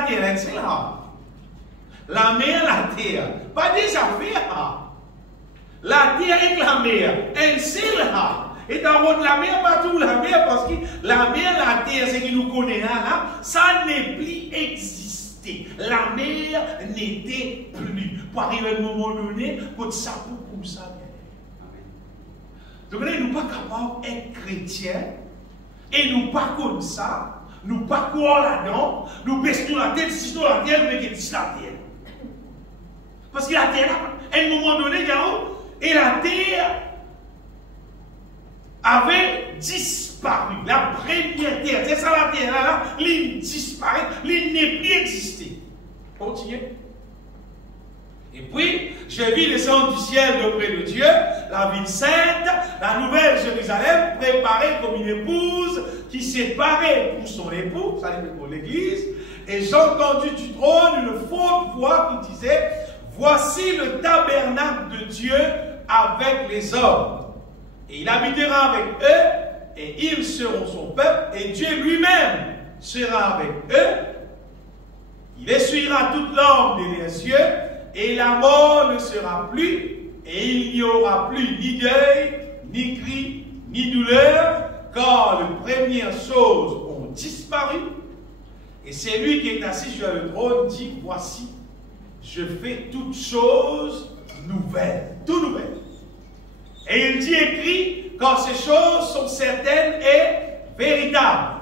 la terre, c'est là. La mer, la terre. Pas des affaires. La terre et la mer, elle c'est là. Et dans la mer, partout la mer, parce que la mer, la terre, c'est qui nous connaît là, ça n'est plus existé. La mer n'était plus. Pour arriver à un moment donné, quand ça pour comme ça. Donc, nous ne sommes pas capables d'être chrétiens et nous pas comme ça, nous pas croire là-dedans, nous baissons la tête, si nous la terre, nous mettons la terre. Parce que la terre, à un moment donné, et la terre avait disparu. La première terre, c'est ça la terre là, l'île disparaît, l'île n'est plus existée. Continuez. Et puis, j'ai vu descendre du ciel d'auprès de Dieu, la ville sainte, la nouvelle Jérusalem, préparée comme une épouse qui s'est parée pour son époux, ça dit pour l'église, et j'ai entendu du trône une forte voix qui disait, voici le tabernacle de Dieu avec les hommes. Et il habitera avec eux, et ils seront son peuple, et Dieu lui-même sera avec eux. Il essuiera toute larme de leurs yeux, et la mort ne sera plus, et il n'y aura plus ni deuil, ni cri, ni douleur, car les premières choses ont disparu. Et c'est lui qui est assis sur le trône dit, voici, je fais toutes choses nouvelles, tout nouvelles. Et il dit écrit, car ces choses sont certaines et véritables.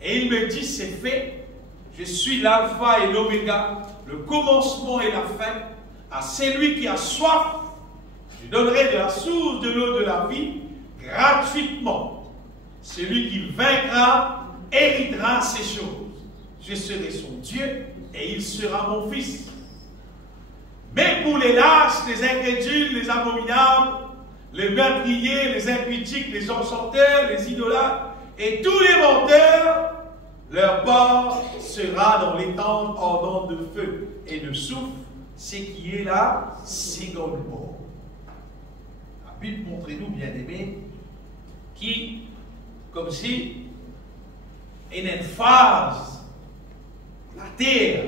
Et il me dit, c'est fait, je suis l'alpha et l'oméga, le commencement et la fin. À celui qui a soif, je donnerai de la source de l'eau de la vie gratuitement. Celui qui vaincra héritera ces choses. Je serai son Dieu et il sera mon fils. Mais pour les lâches, les incrédules, les abominables, les meurtriers, les impudiques, les enchanteurs, les idolâtres et tous les menteurs, leur part sera dans les tentes ardentes de feu et de soufre, ce qui est la seconde mort. La Bible montre-nous, bien-aimés, qui, comme si, il y a une phase, la terre,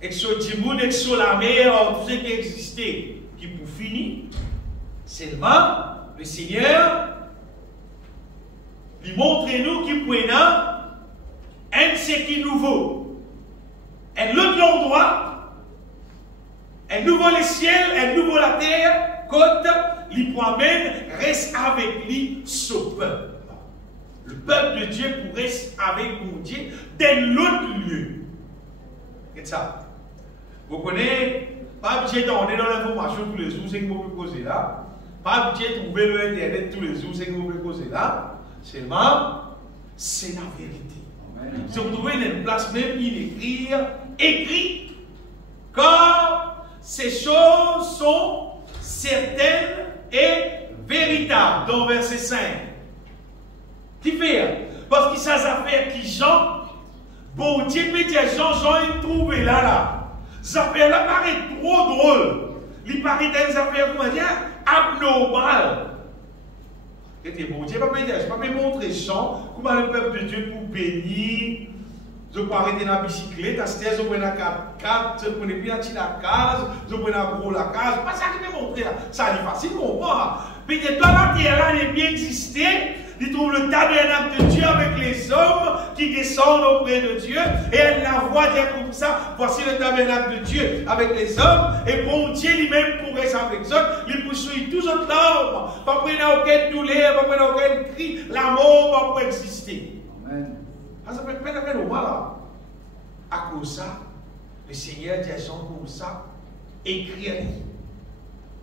et sur le monde, et sur la mer, tout ce qui existait, qui pour finir, seulement, le Seigneur, lui montre-nous qu'il peut un ce qui est nouveau, un autre endroit, un nouveau le ciel, un nouveau la terre, côte, lui promène, reste avec lui, son peuple. Le peuple de Dieu pour rester avec mon Dieu dans l'autre lieu. C'est ça. Vous connaissez, pas obligé d'entrer dans l'information tous les jours, c'est que vous pouvez poser là. Pas obligé de trouver l'internet tous les jours, c'est que vous pouvez poser là. Seulement, c'est la vérité. Si vous trouvez une place même, il écrit, car ces choses sont certaines et véritables. Dans verset 5. Qui fait? Parce que ça affaires qui Jean, bon Dieu peut dire Jean, il trouve là. Ça affaires là paraît trop drôle. Il paraît des affaires, comment dire, abnormales. Et bon Dieu, je ne peux pas me montrer Jean, comment le peuple de Dieu pour bénir. Je peux arrêter la bicyclette, je peux la 4x4, je peux plus la case, je peux la gros la case. Pas ça qui me montrer là. Ça est facile, on voit. Peut-être toi, la terre là n'est bien existé. Il trouve le tabernacle de Dieu avec les hommes qui descendent auprès de Dieu. Et elle la voit dire comme ça. Voici le tabernacle de Dieu avec les hommes. Et bon Dieu lui-même pourrait avec eux. Il poursuit tous autres larmes. Pas prendre aucune douleur, pas prendre aucun cri. La mort va pas exister. Amen. Ça peut être un moment là. À cause de ça, le Seigneur dit à Jean comme ça, écrire.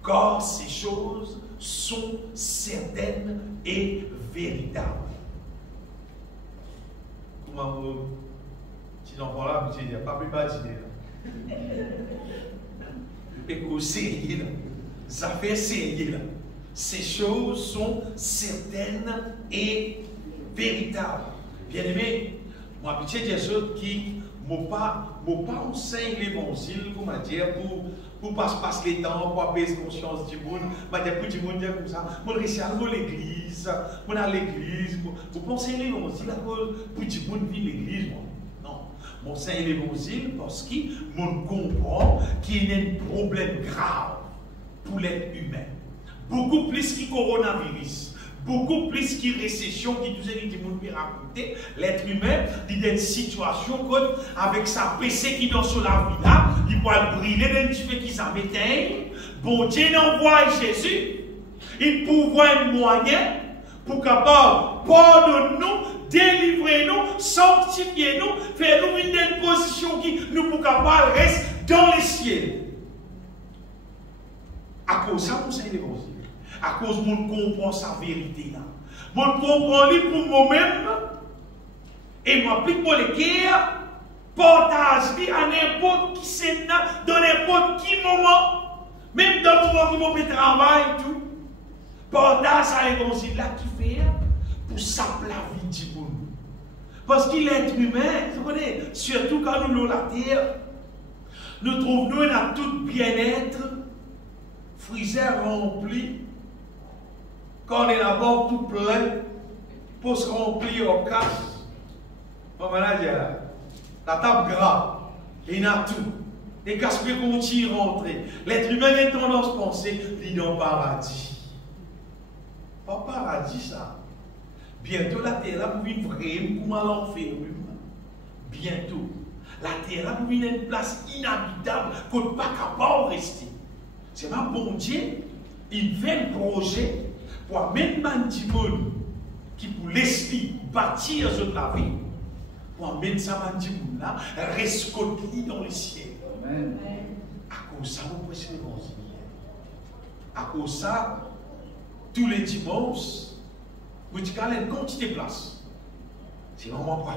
Car ces choses sont certaines et véritables. Comment vous petit enfant là, il n'y a pas plus bâtiner là. Et que c'est là. Ça fait sérieux là. Ces choses sont certaines et véritables. Bien aimé, moi, je dis à ceux qui m'ont pas enseigné l'évangile, comment dire, pour passer les temps, pour apaiser la conscience du monde, pour dire pour dire comme ça, pour rester à l'église, pour aller à l'église, pour penser l'évangile, pour dire monde vivre l'église, non. Mon Seigneur l'Évangile, parce qu'il comprend qu'il y a un problème grave pour l'être humain. Beaucoup plus que coronavirus, beaucoup plus que récession, qui tout ce qui peut raconter, l'être humain, il est dans une situation comme avec sa PC qui est sur la vie là, il peut brûler d'un petit peu qui s'en m'éteint. Bon Dieu envoie Jésus, il pourvoit un moyen pour capable pardonner-nous, délivrer-nous, sanctifier-nous, faire nous une position qui nous pour capable rester dans les cieux. À cause de ça, mon Seigneur l'évangile. À cause de mon comprend sa vérité là. Mon comprend lui pour moi-même. Et m'applique mon guerres, partage lui à n'importe qui c'est dans n'importe qui moment. Même dans le moment où on travail et tout. Partage à l'évangile là qui fait pour s'appeler la vie du monde. Parce qu'il est humain, vous connaissez, surtout quand nous sommes la terre, nous trouvons nous dans tout bien-être, frigidaire rempli, quand on est d'abord tout plein, pour se remplir au casse. Bon, maintenant, la table grave, il y a tout. Et qu'est-ce que continue à rentrer? L'être humain a tendance à penser, il est dans le paradis. Pas paradis, ça. Bientôt, la terre là pour vivre vraiment comme à l'enfer. Bientôt. La terre là pour vivre une place inhabitable qu'on ne peut pas capable de rester. C'est ma bon Dieu, il fait un projet pour amener un monde qui pour l'esprit bâtir sur la vie, pour amener ça monde là, reste dans le ciel. Amen. À cause de ça, vous pouvez l'évangile. À cause de ça, tous les dimanches, vous dites qu'il y a une quantité de place. C'est vraiment pas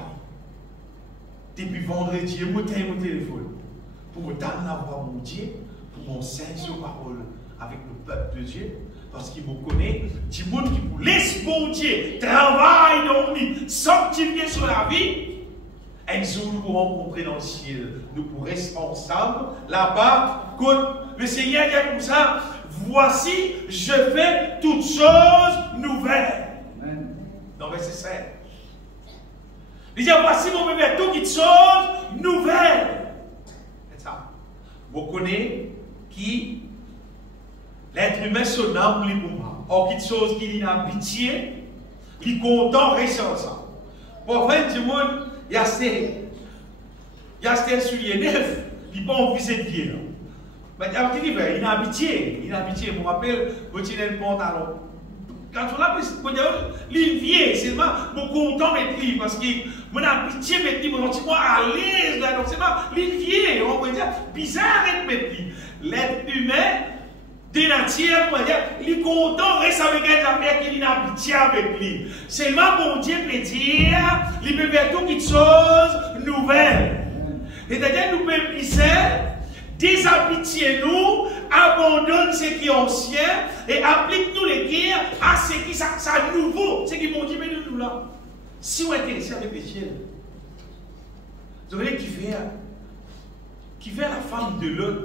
lui. Depuis vendredi, je m'ai mon téléphone pour me donner la voix mon Dieu, pour m'enseigner sur parole avec le peuple de Dieu. Parce qu'il me connaît, du monde qui vous laisse bon Dieu, travaille dans lui, sanctifier sur la vie. Un jour, nous pourrons rencontrer dans le ciel. Nous pourrons rester ensemble là-bas. Le Seigneur dit comme ça, voici, je fais toutes choses nouvelles. Amen. Dans verset 7. Il dit, voici, mon bébé, toutes choses nouvelles. C'est ça. Vous connaissez qui l'être humain se nomme lui pour moi. Or, quelque chose qui est en pitié, qui est content, reste ça. Pour faire du monde, il y a ce soulier neuf, il n'est pas en visée de pied. Mais il est en pitié. Il est en pitié. Je me rappelle, je tiens le pantalon. Quand on a il vient, c'est moi, je suis content d'être lui, parce que je suis pitié de lui, je suis à l'aise, donc c'est moi, il vient, on peut dire, bizarre d'être lui. L'être humain, de nature, on va dire, il est content, reste avec un affaire qui est en pitié avec lui. Seulement, mon Dieu peut dire, il peut faire toutes choses nouvelles. C'est-à-dire, nous pouvons dire, déshabitiez-nous, abandonne ce qui est ancien et applique-nous les guerres à ce qui ça nouveau, ce qui m'ont dit, mais nous là. Si on est intéressé avec les ciels, vous voyez qui fait la femme de l'autre,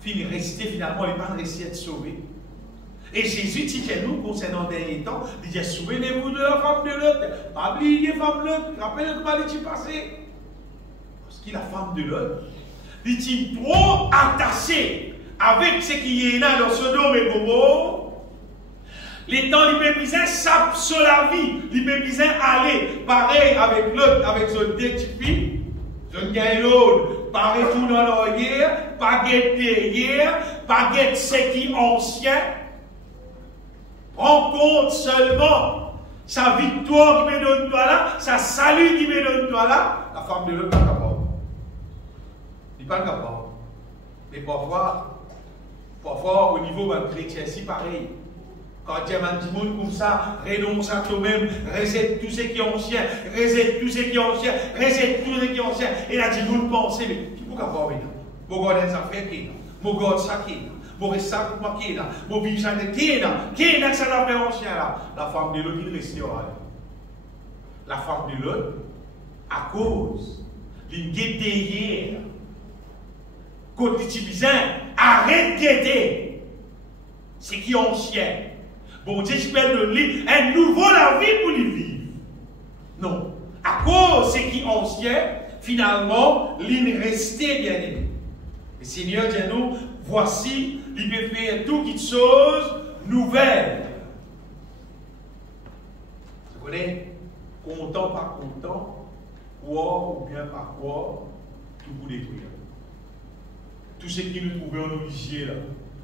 finit rester finalement, il va rester être sauvé. Et Jésus dit à nous, concernant le dernier temps, il dit, souvenez-vous de la femme de l'autre, pas oublier la femme de l'autre, rappelez-vous comment il est passé. Parce qu'il est la femme de l'autre. Il est trop attaché avec ce qui est là dans Sodome et Gomorrhe. Les temps, il peut bien sape sur la vie. Il peut bien aller pareil avec l'autre, avec son deux petites filles. Je ne gagne l'autre, pareil tout dans l'oreille, pas guette derrière, pas guette ce qui est ancien. Prends compte seulement sa victoire qui me donne toi là, sa salut qui me donne toi là. La femme de l'autre n'est pas capable. Il n'est pas capable. Mais parfois, au niveau d'un chrétien, c'est pareil. Quand il y a un petit monde comme ça, renonce à toi-même, rejette tout ce qui est ancien, rejette tout ce qui est ancien, rejette tout ce qui est ancien. Et là, tu peux penser, mais qui peut avoir maintenant? Mon gars, des affaires qui est là. Mon gars, ça qui est là. Mon resta pour moi qui est là. Mon vivant qui est là. Qui est là que ça l'a fait ancien là? La femme de l'autre, il restera. La femme de l'autre, à cause d'une guette hier. Côté Tibizin, arrête de guetter ce qui est ancien. Bon Dieu, je peux donner un nouveau la vie pour lui vivre. Non. À cause de ce qui est ancien, finalement, il restait bien aimé. Le Seigneur dit à nous, voici, il peut faire toutes choses nouvelles. Vous connaissez, content, pas content, quoi ou bien pas quoi, tout vous détruire. Tout ce qui nous trouvait en obligé là,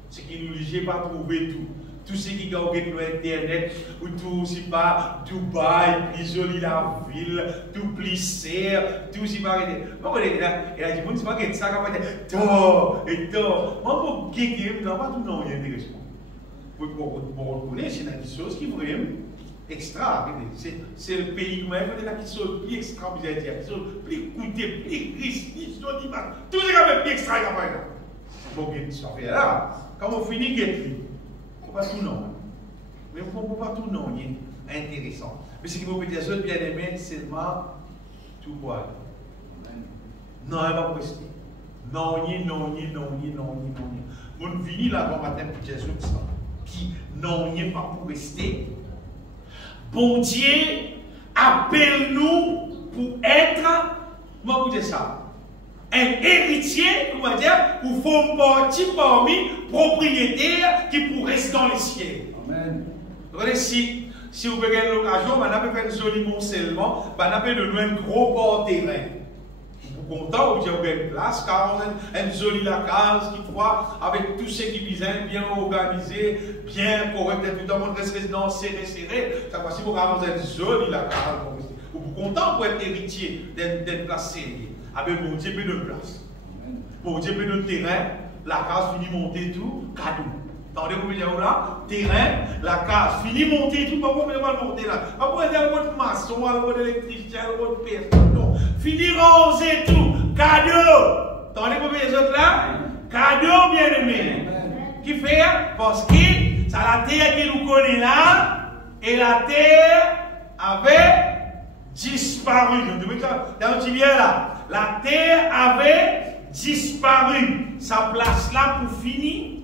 ce qui nous obligé pas trouver tout. Tout ce qui gagne sur Internet, ou tout si pas Dubaï, plus joli la ville, tout plus serre, tout si pas. Moi, il a dit, c'est pas que ça, comme ça, et toi. Moi, pour quelqu'un, non, pas tout non, il y a intéressant. Pour reconnaître, c'est des choses qui vraiment extra. C'est le pays où il y a des choses plus extra, vous allez dire, des choses plus coûtées, plus riches, tout ce qui est plus extra, il y a pas là. Bon, ça fait là. Quand on finit, pas tout non. Mais on ne peut pas tout non, intéressant. Mais ce qui vous peut dire, bien aimé, c'est seulement tout boire. Non, elle va rester. Non, non. Mon vini là, dans matin pour Jésus, qui non, pas pour rester. Bon Dieu, appelle-nous pour être, comment vous dites ça? Un héritier, comment dire, ou font partie parmi propriétaires qui pourraient rester dans les cieux. Amen. Regardez, si vous avez l'occasion, on a fait un joli moncellement, on a fait un gros port terrain. Vous êtes content, vous avez une place, car on a une jolie la case qui croit, avec tout ce qui vient, bien organisé, bien correct, tout le monde reste résidence serré. Ça va si vous avez une jolie la case. Vous êtes content pour être héritier d'une place serrée. Avec mon Dieu, de place. Mon Dieu, de terrain, la case finit monter tout, cadeau. Attendez, vous voyez là, terrain, la case finit monter tout, pas pour monter là. Pas pour dire votre maçon, votre électricien, votre personne, non. Finit ranger tout, cadeau. Attendez, vous voyez les autres là, cadeau bien aimé. Qui fait? Parce que c'est la terre qui nous connaît là, et la terre avait disparu. Je vous dis dans le là. La terre avait disparu. Sa place là pour finir.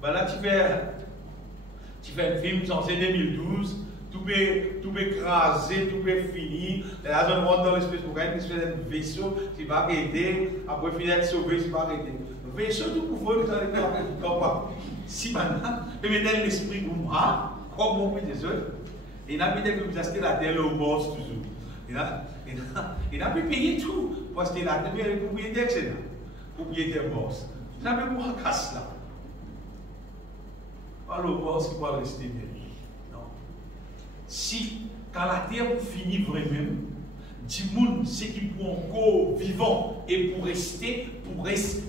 Ben là, tu fais un film censé 2012. Tout peut écraser, tout peut finir. La zone rentre dans l'espèce pour gagner, c'est un vaisseau qui va aider. Après, finir d'être sauvé, qui va aider. Le vaisseau, tout pour vous, vous allez faire comme quoi. Si maintenant, vous mettez l'esprit pour moi, comme on peut des autres, et là, peut-être que vous achetez la terre au boss toujours. Il n'a pu payer tout. Parce qu'il a devenu un propriétaire excellent. Propriétaire boss. Il n'a même pas casse là. Pas le boss qui va rester bien. Non. Si, quand la terre finit vraiment, du monde, c'est qu'il peut encore vivant et pour rester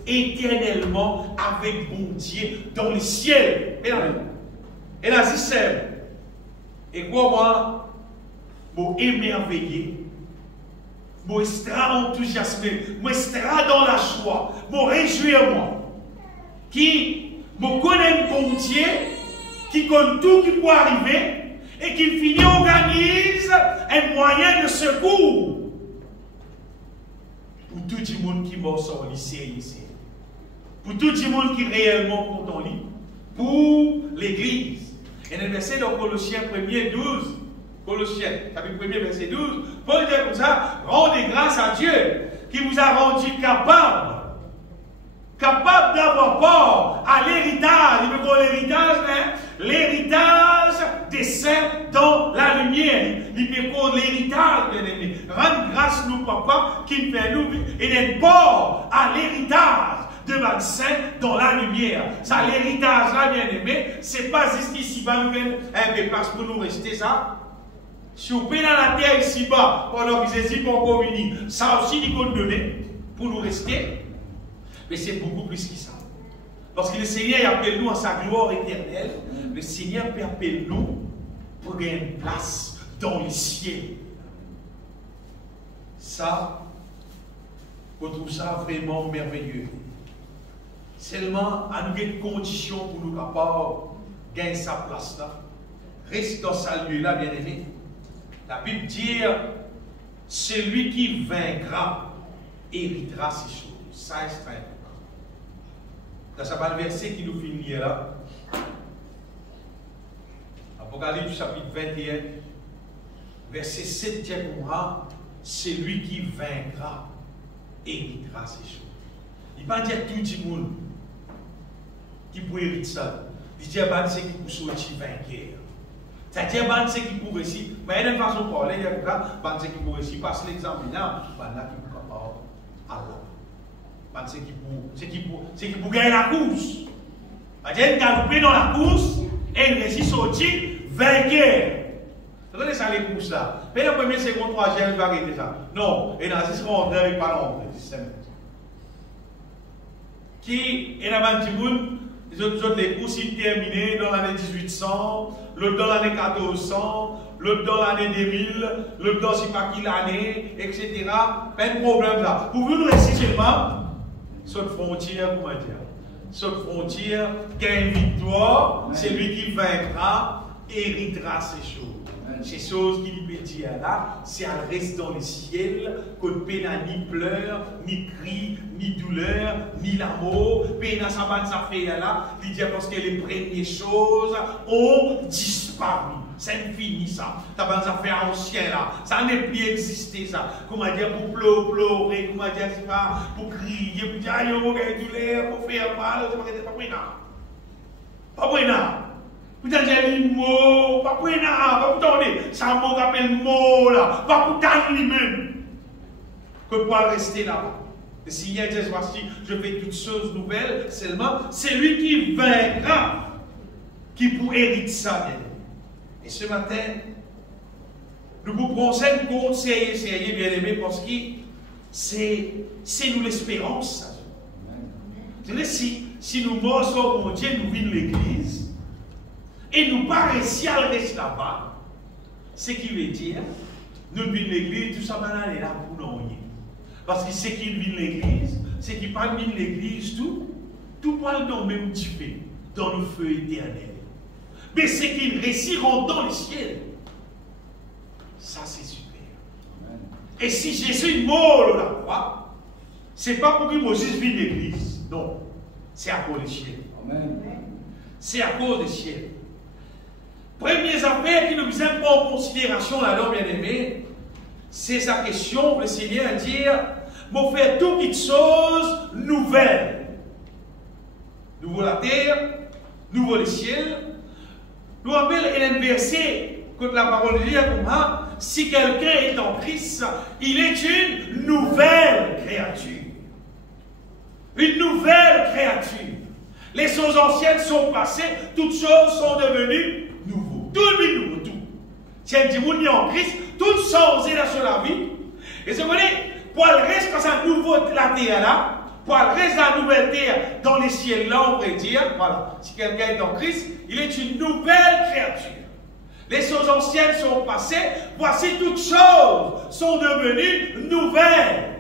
éternellement avec bon Dieu dans le ciel. Et là, c'est et quoi, moi, pour émerveiller, pour être enthousiasmé, pour être dans la joie, pour réjouir moi, qui me connaît bon Dieu, qui connaît tout qui peut arriver, et qui finit organise un moyen de secours pour tout le monde qui mort sur le lycée ici, pour tout le monde qui réellement compte en ligne, pour l'église. Et le verset de Colossiens 1er 12, Colossiens, chapitre 1er, verset 12, Paul dit comme ça, rendez grâce à Dieu qui vous a rendu capable d'avoir part à l'héritage. Il veut qu'on l'héritage, hein? L'héritage des saints dans la lumière. Il veut qu'on l'héritage, bien aimé. Rendre grâce nous, papa, qui fait nous et d'être part à l'héritage de notre saint dans la lumière. Ça, l'héritage là, bien aimé, c'est pas juste ici, bah, nous un peu place pour nous rester ça. Si vous payez dans la terre ici-bas, pendant que vous pour encore venir, ça aussi, il faut nous donner pour nous rester. Mais c'est beaucoup plus que ça. Parce que le Seigneur appelle nous à sa gloire éternelle. Le Seigneur appelle nous pour gagner une place dans les cieux. Ça, on trouve ça vraiment merveilleux. Seulement, à nous une condition pour nous capables de gagner sa place là. Reste dans sa lieu là, bien aimé. La Bible dit, celui qui vaincra héritera ces choses. Ça, c'est très important. Dans ce verset qui nous finit là, Apocalypse chapitre 21, verset 7 pour moi, celui qui vaincra héritera ces choses. Il ne va pas dire tout le monde qui peut hériter ça. Il dit que c'est qui peut sortir vainqueur. C'est-à-dire que c'est qui peut réussir. Mais il y a une façon de parler, il y a c'est qui peut réussir. Parce que l'exemple là, il y a qui peut capable Allah. C'est qui peut gagner la course. C'est-à-dire qu'il galope dans la course et il réussit à sortir vainqueur. Vous connaissez ça les courses là. Mais le premier, second, troisième, il va arrêter ça. Non, et dans le 6 secondes, il ne va pas l'entrer. Qui est dans le monde, les autres les courses terminées dans l'année 1800, l'autre dans l'année 1400, l'autre dans l'année 2000, l'autre dans je ne sais pas qui l'année, etc. Pas de problème là. Pour vous réussir seulement, cette frontière, comment dire, cette frontière, gagne victoire, c'est lui qui vaincra, héritera ces choses. Ces choses qu'il peut dire là, c'est elle reste dans le ciel, que peine ni pleurs, ni cris, ni douleur, ni l'amour, peine à sa bande ça fait là, il dit parce que les premières choses ont disparu. C'est fini ça. Ta bande ça fait ancien là, ça n'est plus existé ça. Comment dire pour pleurer, comment dire c'est pas pour crier, pour dire aïe, on a douleur, pour faire mal, c'est pas pour ça. Pas pour ça. Vous avez dit un mot, pas pour rien, pas pour tourner. C'est un mot qui appelle mot là, pas pour tant lui-même. Que pour rester là-bas. Et si il y a des voici, je fais toutes choses nouvelles, seulement c'est lui qui vaincra, qui pour hériter ça. Et ce matin, nous vous conseillons de conseiller, bien aimé, parce que c'est nous l'espérance. Si nous morceaux, mon Dieu, nous vîmes l'église. Et nous pas réussi à rester là-bas. Ce qui veut dire, nous vîmes l'église, tout ça, maintenant, est là pour nous. Parce que ce qui vient l'église, c'est qui parle de l'église, tout parle dans le même type, dans le feu éternel. Mais ce qui réussiront dans le ciel, ça c'est super. Amen. Et si Jésus est mort à la croix, ce n'est pas pour que Moïse vienne l'église. Non, c'est à cause du ciel. C'est à cause du ciel. Première affaire qui nous vient prendre en considération là-dedans, bien aimé, c'est sa question, le Seigneur dire, vous faites toutes les choses nouvelles. Nouveau la terre, nouveau le ciel. Nous rappelons un verset, quand la parole dit comment, si quelqu'un est en Christ, il est une nouvelle créature. Une nouvelle créature. Les choses anciennes sont passées, toutes choses sont devenues nouvelles. Tout est nouveau, tout. Si un dimanche en Christ, toutes sont sur la vie. Et c'est vrai, pour le reste, quand c'est nouveau la terre là, pour le reste de la nouvelle terre, dans les ciels là, on pourrait dire, voilà, si quelqu'un est en Christ, il est une nouvelle créature. Les choses anciennes sont passées, voici toutes choses sont devenues nouvelles.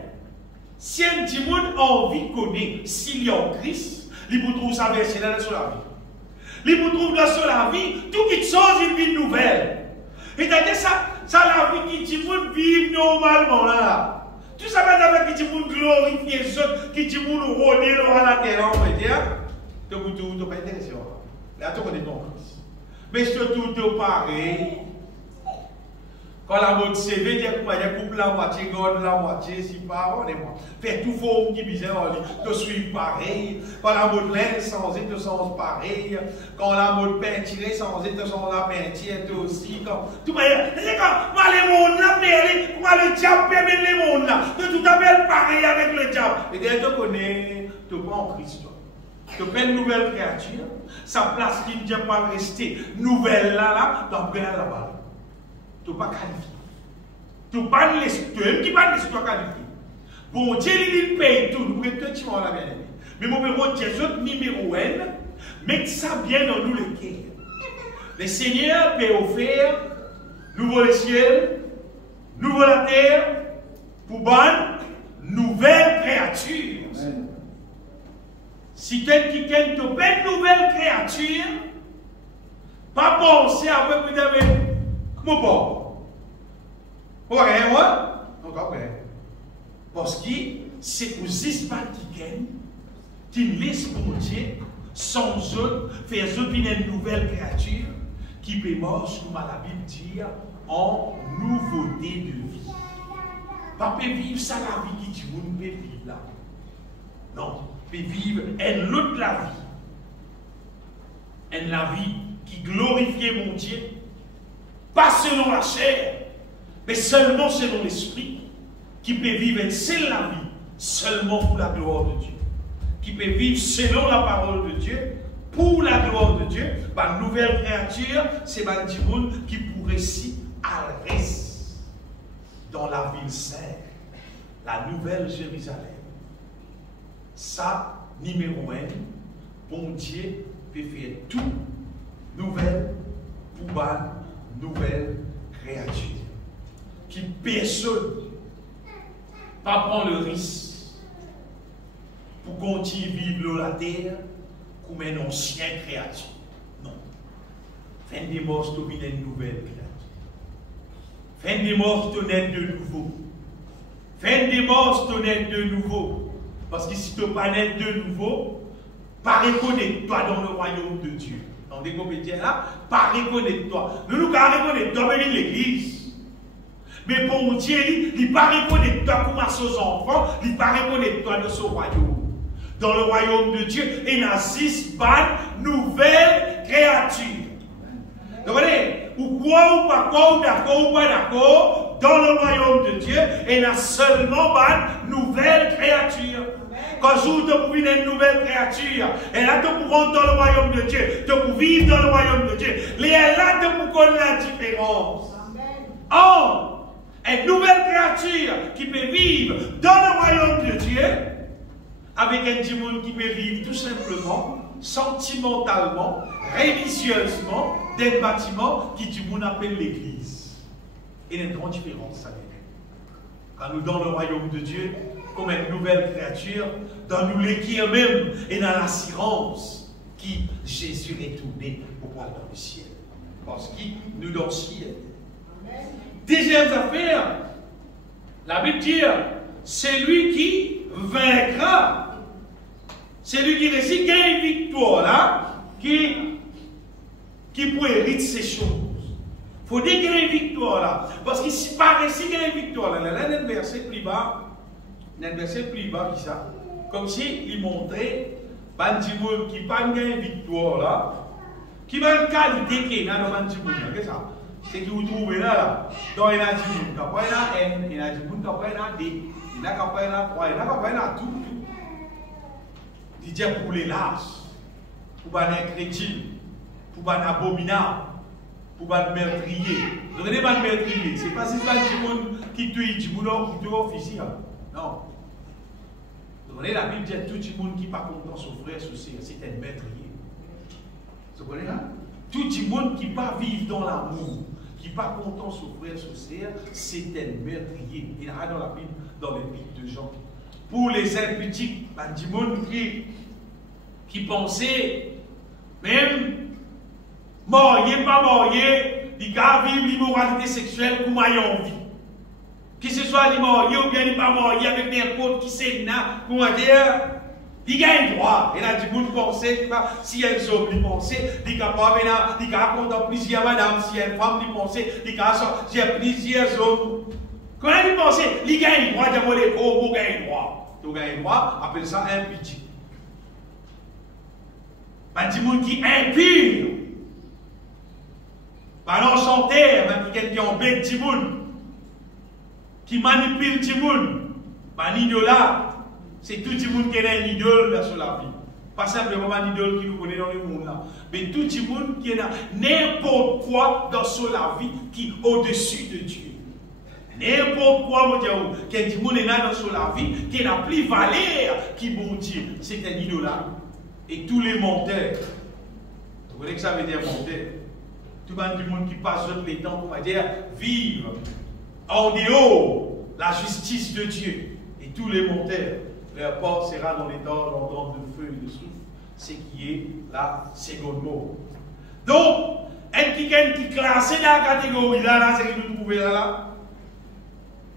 Si un dimanche a envie de connaître s'il est en Christ, il vous trouve sa verset là sur la vie. Il vous trouve là sur la vie, toutes les choses, une vie nouvelle. Et d'ailleurs, ça la vie qui dit vous vivre normalement là. Tout ça va avec qui dit vous glorifier ceux qui dit vous rôder à la terre, on va dire. Tu n'es pas intéressé. Là, tu connais ton Christ. Mais c'est tout pareil. Quand la mode CV dit que je coupe la moitié, garde la moitié, si pas, on est bon. Fais tout faux qui bizarre, te suis pareil. Quand la mode laine, sans être te sens pareil. Quand la mode peinture, sans être te sens la peinture, toi aussi. Tout pareil. C'est quand moi les mondes là, moi le diable permet les mondes là. Tout à fait pareil avec le diable. Et d'ailleurs, tu connais, tu pas en Christ. Tu fais une nouvelle créature. Sa place qui ne vient pas rester nouvelle là, donc bien là-bas. Tu n'es pas qualifié. Tu n'es pas l'esprit qui va l'esprit qualifié. Bon Dieu, il paye tout. Nous prenons tout le la bien aimé. Mais mon numéro Dieu, numéro 1, mettez ça bien dans nous le cœur. Le Seigneur peut offrir nouveau le ciel, nouveau la terre, pour bonne nouvelle créature. Amen. Si quelqu'un te fait une nouvelle créature, pas penser à vous avez comment pas? Vous avez rien, moi? Encore rien. Parce que c'est pour Zisman qui laisse pour Dieu, sans eux, faire une nouvelle créature qui peut marcher, comme la Bible dit, en nouveauté de vie. pas vivre ça la vie qui dit, vous ne pouvez vivre là. Non, peut vivre une autre la vie. Une la vie qui glorifie mon Dieu, pas selon la chair, mais seulement selon l'esprit, qui peut vivre une seule la vie, seulement pour la gloire de Dieu. Qui peut vivre selon la parole de Dieu, pour la gloire de Dieu. Ma nouvelle créature, c'est ma dimoun qui pourrait si à rester dans la ville sainte, la nouvelle Jérusalem. Ça, numéro 1, bon Dieu peut faire tout nouvelle pour ma nouvelle créature. Qui personne pas prendre le risque pour continuer à vivre la terre comme un ancien créature. Non. Fin des morts, tu as une nouvelle créature. Fin des morts, tu es de nouveau. Fin des morts, tu es de nouveau. Parce que si tu n'es pas né de nouveau, pas reconnaître-toi dans le royaume de Dieu. Dans des compétitions là, pas reconnaître-toi. Nous nous reconnaître-toi dans l'église. Mais pour Dieu, il ne pas reconnaître-toi comme à ses enfants, il ne pas reconnaître-toi dans ce royaume. Dans le royaume de Dieu, il y a 6 nouvelles créatures. Vous voyez, ou quoi, ou pas quoi, ou d'accord, ou pas d'accord, dans le royaume de Dieu, il y a seulement une nouvelle créature. Quand vous trouvez une nouvelle créature, et là, tu peux rentrer dans le royaume de Dieu, tu peux vivre dans le royaume de Dieu. Et là, tu peux connaître la différence. Or, une nouvelle créature qui peut vivre dans le royaume de Dieu, avec un démon qui peut vivre tout simplement, sentimentalement, religieusement, dans un bâtiment qui du monde appelle l'église. Et il y a une grande différence avec. Quand nous dans le royaume de Dieu, comme une nouvelle créature, dans nous l'équilibre même et dans l'assurance qui Jésus est tourné pour voir dans le ciel. Parce qu'il nous dans le ciel. Deuxième affaire, la Bible dit, c'est lui qui vaincra. C'est lui qui réussit, qui a une victoire là, qui peut hériter ces choses. Il faut dire qu'il y a une victoire là. Parce que si par ici, il y a une victoire là, là, il y a un verset plus bas, qui ça, comme s'il montrait, Bandimoun qui n'a pas une victoire là, qui va une qualité qui est dans le Bandimoun, c'est ça. C'est que vous trouvez là, dans il y a du monde, il y a N, il y a du monde, il y a D, il y a 3, il y a tout. Il dit pour les lâches, pour les chrétiens, pour les abominables, pour les meurtriers. Vous regardez pas les meurtriers, ce n'est pas si c'est du monde qui tue du monde qui tue officier. Non. Vous regardez la Bible dit tout le monde qui n'est pas content son frère, c'est un meurtrier. Vous comprenez là? Tout le monde qui ne pas vivre dans l'amour, qui n'est pas content son frère, c'est un meurtrier. Il y a dans la Bible, dans les Bibles de Jean. Pour les impudiques, il y a des gens qui pensaient, même, marié, pas marié, ils peuvent vivre l'immoralité sexuelle comme ils ont envie. Que ce soit marié ou bien pas marié avec n'importe qui c'est là, pour dire, ils gagnent droit. Et là, du monde pensait, si un homme il pensait, il est capable, il est capable plusieurs madames, si une femme il pensait, il est capable plusieurs hommes. Quand il pensait, il gagne droit, il gagne droit, il gagne droit. Tu gagnes droit, appelle ça impudique. Il y a des gens qui impure. Par l'enchanteur, qui est en bête de monde, qui manipule le monde, un idolâtre, c'est tout le monde qui est un idole sur la vie. Pas simplement un idole qui nous connaît dans le monde là, mais tout le monde qui est n'importe quoi dans la vie qui est au-dessus de Dieu. N'importe quoi, mon Dieu, qu'il y a des gens dans la vie qui n'a plus valeur qui bon Dieu. C'est un idolâtre. Et tous les menteurs, vous voyez que ça veut dire menteur. Tout le monde qui passe les temps, on va dire, vivre en dehors la justice de Dieu. Et tous les menteurs, leur porte sera dans les temps d'entendre de feu et de souffle. C'est qui est la seconde mort. Donc, un qui est classé dans la catégorie là, c'est que nous trouvons là.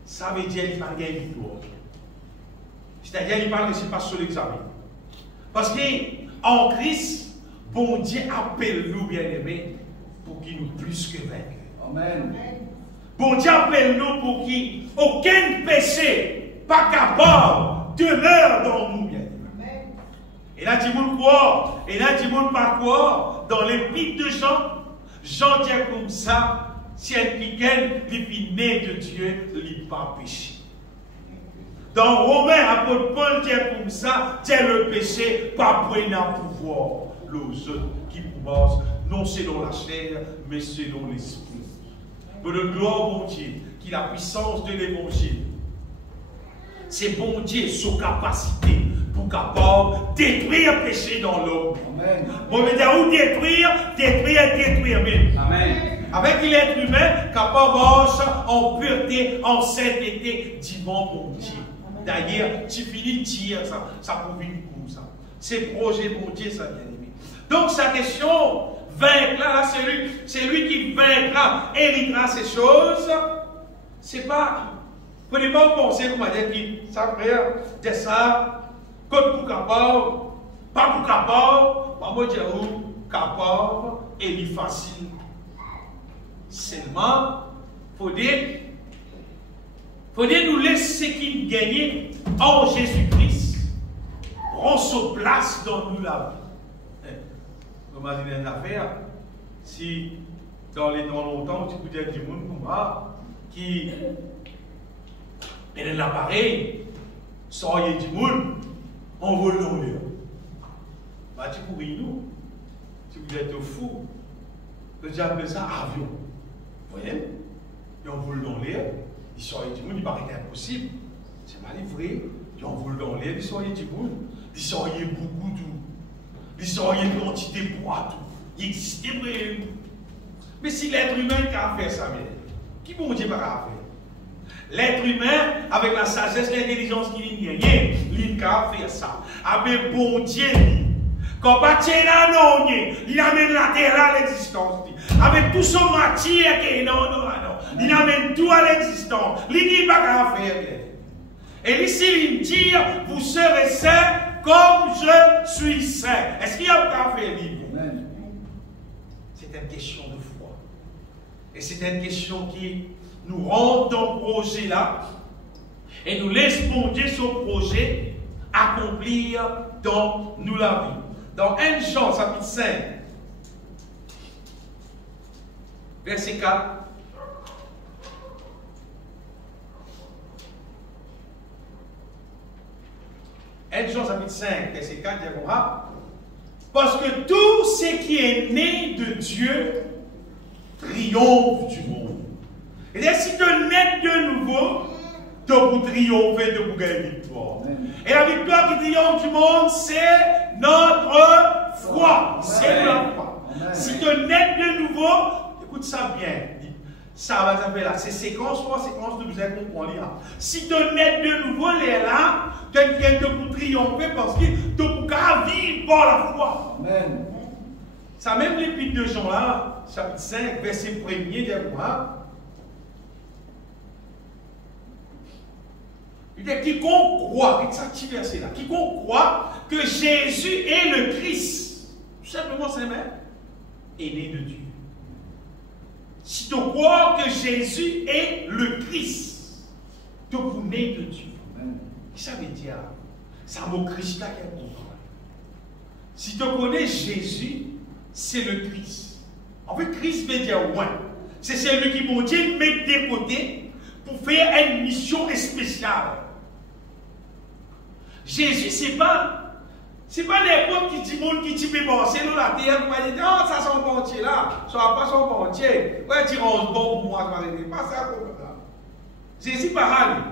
Ça veut dire qu'il n'y a pas de victoire. C'est-à-dire qu'il parle que ce n'est pas sur l'examen. Parce qu'en Christ, bon Dieu appelle nous bien-aimés pour qu'il nous plus que vainqueurs. Amen. Bon Dieu appelle nous pour qui aucun péché pas capable demeure dans nous. Bien. Et là, dit moun quoi? Et là, dit moun pas quoi? Dans l'épître de Jean, Jean dit comme ça, si un piquet, il né de Dieu, il pas péché. Dans Romains, apôtre Paul dit comme ça, c'est le péché, pas prenant pouvoir. Les autres qui commencent, non selon la chair, mais selon l'esprit. Pour le gloire, bon Dieu, qui la puissance de l'évangile. C'est bon Dieu, sous capacité pour capable détruire le péché dans l'homme. Bon, mais où détruire même. Amen. Avec l'être humain, capable marche en pureté, en sainteté, divin bon Dieu. D'ailleurs, tu finis de dire ça pour une comme ça. C'est projet bon Dieu, ça bien aimé. Donc, sa question, vaincre là, c'est lui qui vaincra, héritera ces choses. C'est pas. Vous ne pouvez pas penser, vous m'avez dit, ça frère, c'est ça, code pour capable, pas pour capable, pas moi dire capable, et il facile. Seulement, il faut nous laisser ce qui nous gagne en Jésus-Christ, prend sa place dans nous la vie. Vous imaginez une affaire, si dans les temps longtemps, tu peux dire du monde comme moi, qui est l'appareil, sans y du monde, on vole dans l'air. Bah, tu pourrais nous, tu peux être fou. Tu appelles ça avion. Vous voyez? Et on vole dans l'air, ils sont du monde, il paraît impossible. C'est mal vrai. Ils on vole dans l'air, ils sont du monde. Ils sont beaucoup tout. Ils sont une quantité de poids tout. Il existe vraiment. Mais si l'être humain qui a fait ça, qui bon Dieu pas faire? L'être humain, avec la sagesse, l'intelligence qu'il a gagnée, il a fait ça. Avec bon Dieu, quand il amène la terre à l'existence. Avec tout son matière qui est non, il amène tout à l'existence. Il n'a pas faire. Et ici, il dit, vous serez saints comme je suis saint. Est-ce qu'il y a pas faire libre? C'est une question de foi. Et c'est une question qui nous rentre dans le projet là et nous laisse bon Dieu ce projet accomplir dans nous la vie. Dans 1 Jean, chapitre 5, verset 4. 1 Jean, chapitre 5, verset 4, dit comme ça. Parce que tout ce qui est né de Dieu triomphe du monde. Et si tu nais de nouveau, tu peux triompher, tu peux gagner une victoire. Et la victoire qui triomphe du monde, c'est notre foi. C'est la foi. Si tu nais de nouveau, écoute ça bien. Ça va t'appeler là. C'est séquence 3, séquence 2, vous allez comprendre. Si tu nais de nouveau, les là, tu peux triompher parce que tu peux vivre par la foi. Amen. Ça même l'épître de Jean là, chapitre 5, verset 1er, dit moi. Il dit quiconque croit, c'est ça petit verset là, quiconque croit que Jésus est le Christ, tout simplement c'est même, est né de Dieu. Si tu crois que Jésus est le Christ, tu es né de Dieu. Qu'est-ce que ça veut dire? C'est un mot Christ là qui est important. Si tu connais Jésus, c'est le Christ. En fait, Christ veut dire ouais. C'est celui qui, bon Dieu, met de côté pour faire une mission spéciale. Jésus, c'est pas n'importe qui dit monde qui dit bon, c'est nous la terre, vous allez dire, oh, ça son pontier là, ça va pas son pontier. Ouais, tu rends bon pour moi, ça va pas ça comme ça. Jésus parle.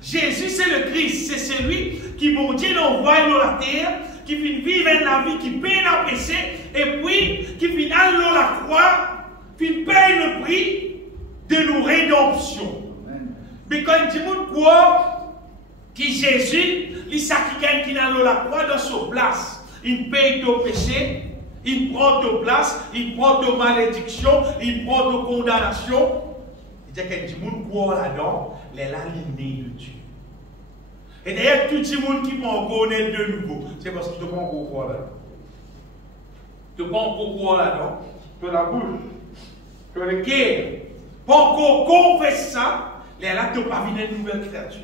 Jésus, c'est le Christ, c'est celui qui, bon Dieu, l'envoie dans la terre, qui vient vivre la vie, qui paye la péché, et puis qui vient aller dans la croix, qui paye le prix de nos rédemptions. Mais quand il dit quoi, qui Jésus, il s'acquitte qui n'a la croix dans sa place. Il paye ton péché, il prend ta place, il prend ta malédiction, il prend ta condamnation. Il dit que tout le monde croit là-dedans, il est là, il est né de Dieu. Et d'ailleurs, tout le monde qui peut encore naître de nouveau, c'est parce qu'il ne peut pas encore croire là-dedans. Tu ne peux pas encore croire là-dedans. Tu as la bouche, tu as le cœur, Pour qu'on confesse ça, là, tu n'as pas vu une nouvelle créature.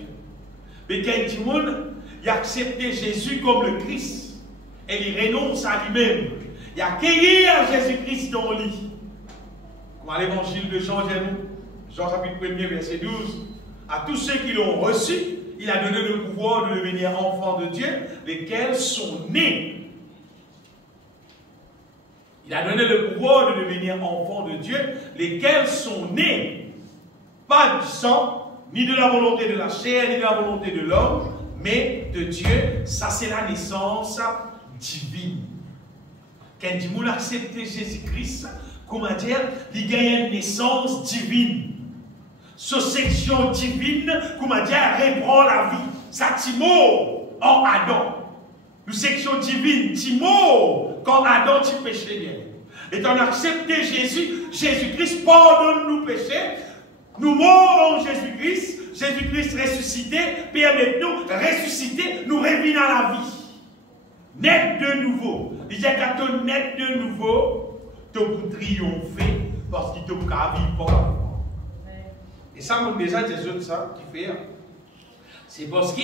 Mais quand tout le monde a accepté Jésus comme le Christ, et il renonce à lui-même, il a accueilli Jésus-Christ dans le lit. Comme à l'évangile de Jean, Jean chapitre 1er, verset 12, à tous ceux qui l'ont reçu, il a donné le pouvoir de devenir enfants de Dieu, lesquels sont nés. Il a donné le pouvoir de devenir enfants de Dieu, lesquels sont nés, pas du sang, ni de la volonté de la chair, ni de la volonté de l'homme, mais de Dieu. Ça, c'est la naissance divine. Quand on a accepté Jésus-Christ, comment dire, il gagne une naissance divine. Cette section divine, comment dire, reprend la vie. Ça, Timo, en Adam. Une section divine, Timo, quand Adam, tu péchais bien. Et on a accepté Jésus, Jésus-Christ pardonne nos péchés. Nous mourons en Jésus-Christ, Jésus-Christ ressuscité, permet-nous ressusciter, nous revenons à la vie. Net de nouveau. Il dit qu'à ton net de nouveau, tu peux triompher parce qu'il te peut vivre pour la foi. Et ça, nous déjà, c'est ça qui fait. C'est parce que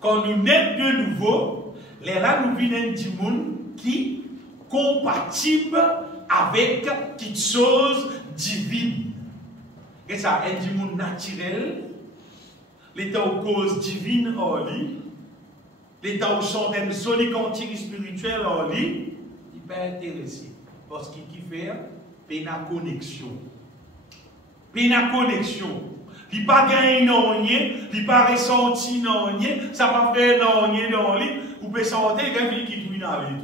quand nous naissons de nouveau, là, nous venons du monde qui est compatible avec quelque chose divine. Et ça, est du monde naturel, l'état aux causes divines en lui, l'état aux chanteurs solicantiques spirituels en lui, il peut intéresser. Parce qu'il fait la connexion. La connexion. Il n'a pas gagné non rien, il n'a pas ressenti non rien, ça n'a pas fait non rien dans lui, vous pouvez sentir quelqu'un qui est dans lui.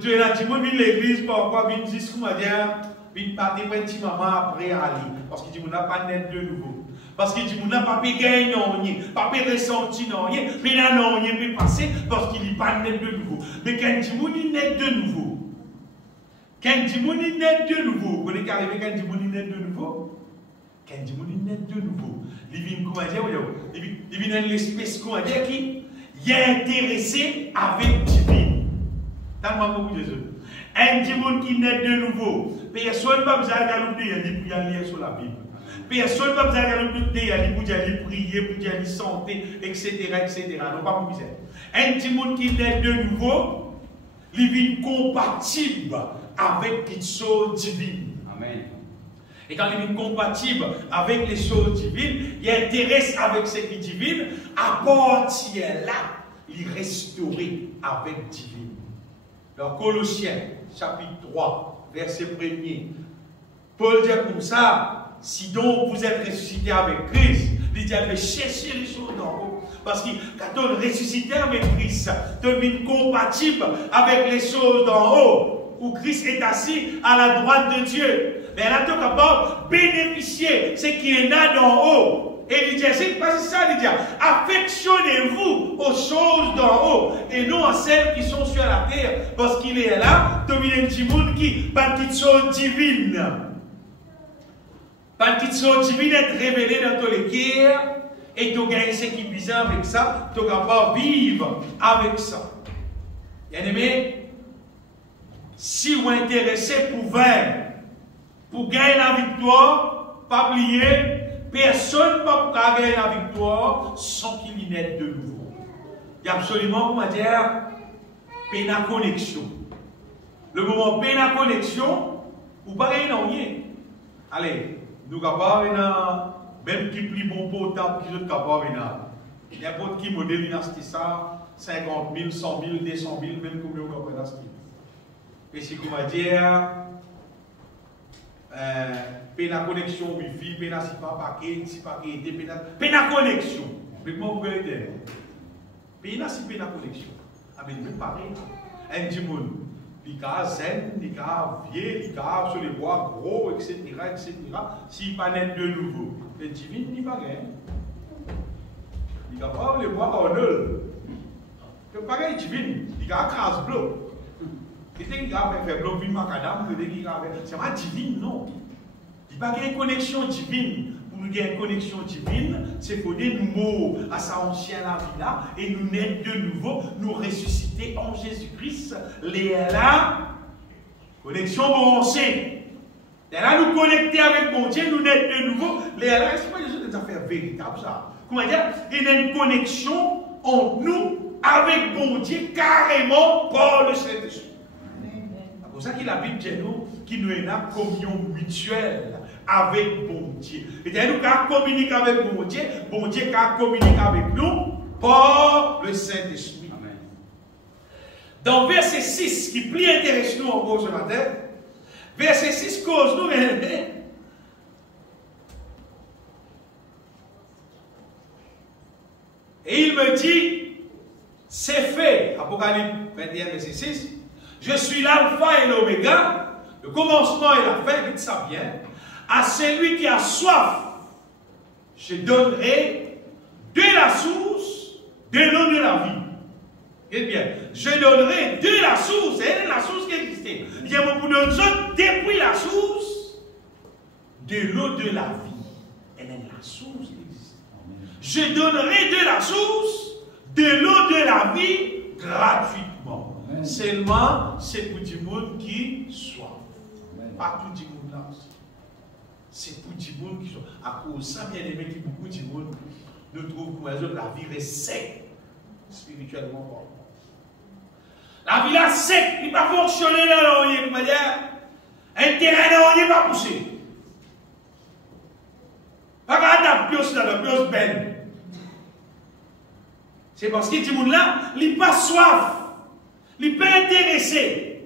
Tu es là, tu vois, l'église, pourquoi, il dit, comment dire, il partait pour un petit moment après aller. Parce qu'il dit, on n'a pas net de nouveau. Parce qu'il dit, on n'a pas gagné non rien, pas ressenti non rien, mais là, non rien peut passer parce qu'il n'est pas net de nouveau. Mais quand il dit, on est net de nouveau. Quand il dit, on est net de nouveau. Vous voyez qu'arriver quand il dit, on est net de nouveau. Quand il dit, on est net de nouveau. Il vient, comment dire, il vient dans l'espèce, comment dire, qui est intéressé avec divine. Dans le beaucoup de Jésus. Un petit monde qui naît de nouveau. Personne ne peut vous aller pour aller sur la Bible. Personne ne peut vous aller pour aller prier, pour aller santé, etc. Non, pas pour vous. Un petit monde qui naît de nouveau, il vit compatible avec les choses divines. Amen. Et quand il est compatible avec les choses divines, il intéresse avec ce qui est divine, à partir là, il est restauré avec divine. Dans Colossiens, chapitre 3, verset 1er, Paul dit comme ça, si donc vous êtes ressuscité avec Christ, il dit, cherchez les choses d'en haut. Parce que quand on est ressuscité avec Christ, on est compatible avec les choses d'en haut, où Christ est assis à la droite de Dieu. Mais là, tu es capable de bénéficier de ce qui est là d'en haut. Et il dit, c'est pas ça, il dit, affectionnez-vous aux choses d'en haut et non à celles qui sont sur la terre. Parce qu'il est là, tu as un petit monde qui, par une chose divine, par une chose divine est révélée dans ton cœur et tu gagnes ce qui est bizarre avec ça, tu es capable de vivre avec ça. Bien aimé, si vous êtes intéressé pour vaincre, pour gagner la victoire, pas oublier, personne ne peut pas gagner la victoire sans qu'il y naisse de nouveau. Il y a absolument, comment dire, la connexion. Le moment de la connexion, vous ne pouvez pas gagner rien. Allez, nous ne pouvons pas gagner, même qui plus bon potable que les autres, il y a n'importe qui modèle dynastie ça, 50 000, 100 000, 200 000, même combien on peut dynastie. Et c'est comment dire, la connexion Wi-Fi, la si pas paquet, si paquet, la connexion. Mais comment vous voulez dire? La si la connexion. Ah, mais même pareil. Un petit monde, il a zen, il a vieux, il a sur les bois gros, etc. S'il pas net de nouveau, le divin n'est pas gain. Il a pas les bois en nul. Le pareil divin, il a crasse bleu. Il a fait bleu, il macadam, c'est pas divin, non. Il n'y a pas de connexion divine. Pour nous avoir une connexion divine, c'est pour nous mourir à sa ancienne vie là et nous naître de nouveau, nous ressusciter en Jésus-Christ. Les là, connexion branchée. Et là, nous connecter avec mon Dieu, nous naître de nouveau. Là, c'est pas des affaires véritables, ça. Comment dire? Il y a une connexion entre nous avec mon Dieu, carrément par le Saint-Esprit. C'est pour ça que la Bible dit nous qu'il nous a une communion mutuelle avec mon Dieu. C'est-à-dire nous avons communiqué avec mon Dieu a communiqué avec nous par le Saint-Esprit. Dans verset 6, qui plus intéresse nous encore ce matin, verset 6 cause nous, et il me dit, c'est fait, Apocalypse 21, verset 6, je suis l'alpha et l'oméga, le commencement et la fin, dites ça bien, à celui qui a soif, je donnerai de la source de l'eau de la vie. Eh bien, je donnerai de la source, et la source qui existait. Il y a beaucoup d'autres autres, depuis la source de l'eau de la vie. Elle est la source qui existe. Je donnerai de la source de l'eau de la vie gratuitement. Amen. Seulement, c'est pour du monde qui soif. Pas tout du monde là aussi. C'est pour du monde qui soif. À cause de ça, bien aimé, qui beaucoup du monde, nous trouvons que la vie est sec, spirituellement. La vie est sec, il ne va pas fonctionner dans l'oreiller, comment dire, un terrain dans l'oreiller va pousser. Pas qu'à la pièce là, la pièce belle. C'est parce que ce monde-là, il n'est pas soif, il n'est pas intéressé.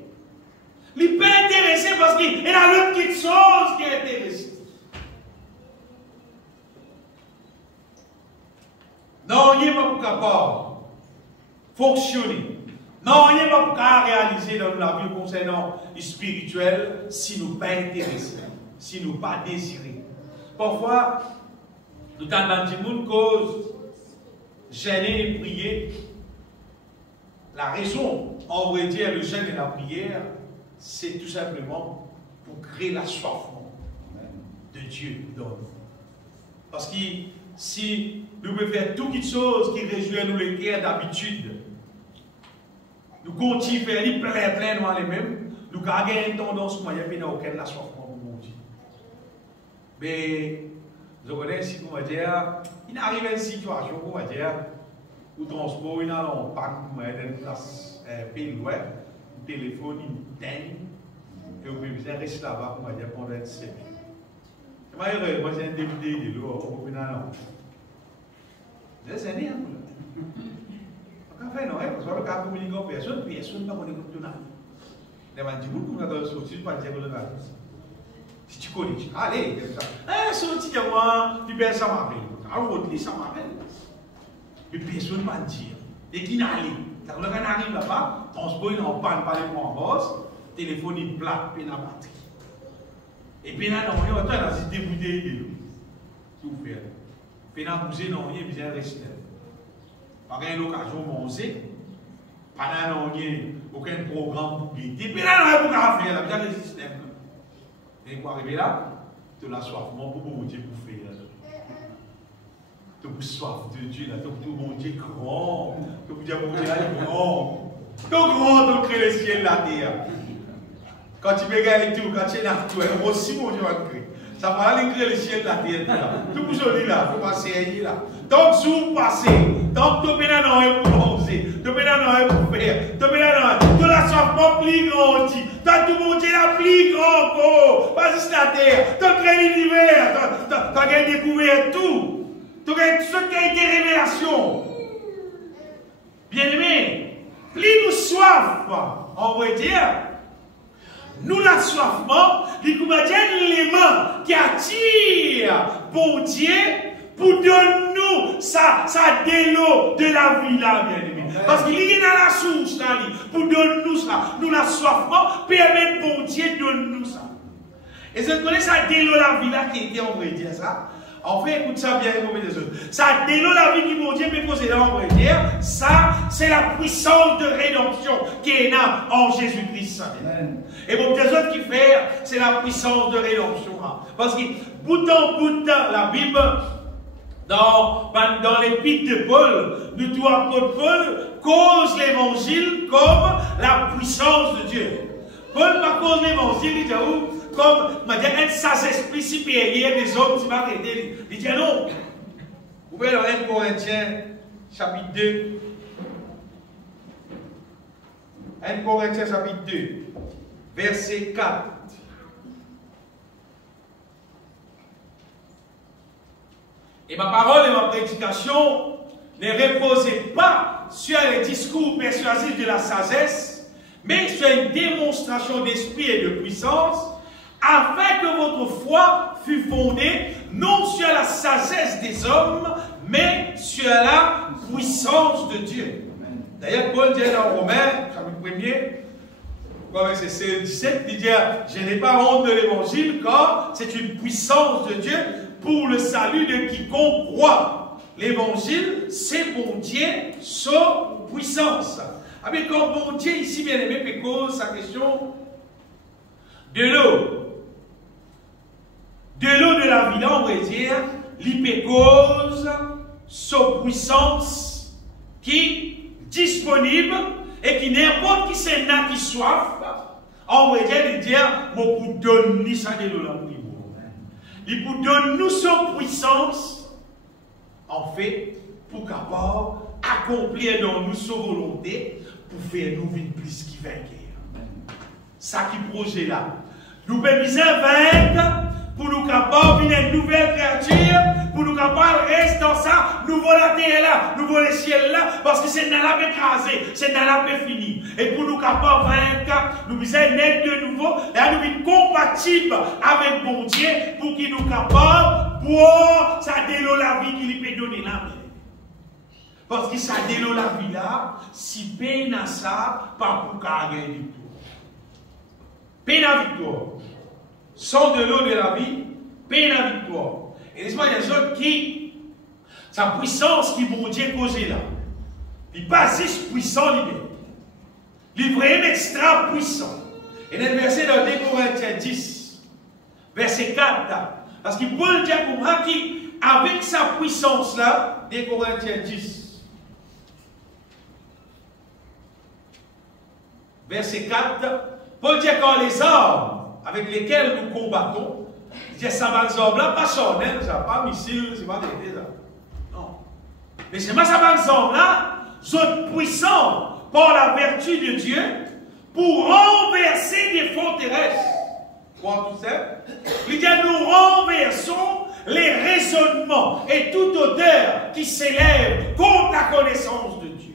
Il n'est pas intéressé parce qu'il a l'autre petite chose qui est intéressée. Non, il n'est pas capable de fonctionner. Non, il n'est pas capable de réaliser dans la vie concernant le spirituel si nous ne sommes pas intéressés, si nous ne sommes pas désirés. Parfois, nous avons dit une cause, gêner et prier. La raison, en vrai dire, le jeûne et la prière, c'est tout simplement pour créer l'assoiffement de Dieu dans nous. Parce que si nous pouvons faire toutes choses qui réjouissent nous les cœurs d'habitude, nous continuons à faire plein dans les mêmes, nous avons une tendance à n'y avoir aucun assoiffement pour mon Dieu. Mais, je connais ici, on va dire, il arrive à une situation, on va dire, où le transport, il a un pack, on va dire, une place pays loin, le téléphone, il teigne, et on peut rester là-bas, on va dire, pendant 7 minutes. Moi, j'ai un député de l'eau, on peut venir là. C'est un lien. Quand on fait, non, parce que quand on communique avec personne, personne ne va connaître tout le monde. Les gens disent, vous ne pouvez pas dire que si tu connais, tu dis, allez, sorti de moi, tu peux ça m'appelle. Alors, ça m'appelle. Mais personne ne va dire. Et qui n'a allé. Quand on arrive là-bas, transport, il en panne par les points en bosse, téléphone, il plaque, puis la batterie. Et puis là, on va dans cette débouillée de l'eau. Si vous faites. Puis là, vous avez un bien resté. Pas une occasion de manger. Pas aucun programme pour guider. Puis là, on va faire la bien système. Et pour arriver là, tu as l'assoiffement pour mon Dieu pour faire. Tu as soif de Dieu, tu as mon Dieu grand. Tu as dire mon Dieu grand. Tu grand, tu crées le ciel et la terre. Quand tu regardes tout, quand tu es là, tu es aussi mon Dieu va créer. Ça va aller créer le ciel et la terre. Tout vous joli là, vous passez là. Donc, si vous passez, donc tu es là pour manger, tu es là pour faire, tu es là tu as la soif plus grande, tu as tout mon Dieu la plus grande, pas juste la terre, tu as créé l'univers, tu as découvert tout, tu as ce qui a été révélation. Bien aimé, plus nous soif, on va dire, nous l'assoiffement, l'élément qui attire pour Dieu, pour donner nous ça délo de la vie là, bien aimé. Parce qu'il y a la source là, pour donner nous ça. Nous l'assoiffement, permettre pour Dieu de donner nous ça. Et je connais ça délo la vie là qui était, on va dire ça. En fait, écoute ça bien, ça délo la vie qui mon Dieu peut poser là, on va dire. Ça, c'est la puissance de rédemption qui est là en Jésus-Christ. Et pour des autres qui font, c'est la puissance de rédemption. Parce que, bout en bout, la Bible, dans l'épître de Paul, nous tous apôtres Paul, cause l'évangile comme la puissance de Dieu. Paul, par cause l'évangile, il dit où? comme un sans-esprit supérieur des hommes qui va arrêter. Il dit non. Vous voyez dans 1 Corinthiens, chapitre 2. 1 Corinthiens, chapitre 2, verset 4. Et ma parole et ma prédication ne reposaient pas sur les discours persuasifs de la sagesse, mais sur une démonstration d'esprit et de puissance, afin que votre foi fût fondée non sur la sagesse des hommes, mais sur la puissance de Dieu. D'ailleurs, Paul dit dans Romains, chapitre 1er, verset 17, il dit, je n'ai pas honte de l'évangile, car c'est une puissance de Dieu pour le salut de quiconque croit. L'évangile, c'est bon Dieu, sa puissance. Ah mais quand bon Dieu, ici, bien aimé, péco, sa question de l'eau. De l'eau de la vie, là, on va dire, l'hypécose, sa puissance, qui disponible, et qui n'importe qui c'est n'a qui soif, on va dire, mon pour donner ça de l'eau là, il vous donne nous sa puissance, en fait, pour capable accomplir dans nous sa volonté, pour faire nous vivre plus qui vainqueur. Ça qui projet là. Nous pouvons vaincre pour nous capables de une nouvelle créature, pour nous capables de rester dans ça, nouveau la terre là, nouveau le ciel là, parce que c'est dans la paix écrasé, c'est dans la paix fini. Et pour nous capables de vaincre, nous devons naître de nouveau, et nous devons compatibles avec bon Dieu, pour qu'il nous capable pour ça délo la vie qu'il peut donner là. Parce que ça délo la vie là, si peine à ça, pas pour gagner du tout. Peine à victoire. Sans de l'eau de la vie, peine à victoire. Et laisse-moi des autres qui, sa puissance qui bon Dieu causé là, il passe puissant lui-même. Il est vraiment extra puissant. Et dans le verset dans 2 Corinthiens 10, verset 4, là, parce qu'il peut dire pour moi qui, avec sa puissance là, 2 Corinthiens 10, verset 4, Paul dit quand les armes avec lesquels nous combattons, il dit ça va les armes là, pas charnel, ça pas missile, c'est pas des ça. Non. Mais c'est pas ça va les armes là, sont puissants par la vertu de Dieu pour renverser des forteresses. Quoi tout ça? Il dit nous renversons les raisonnements et toute odeur qui s'élève contre la connaissance de Dieu.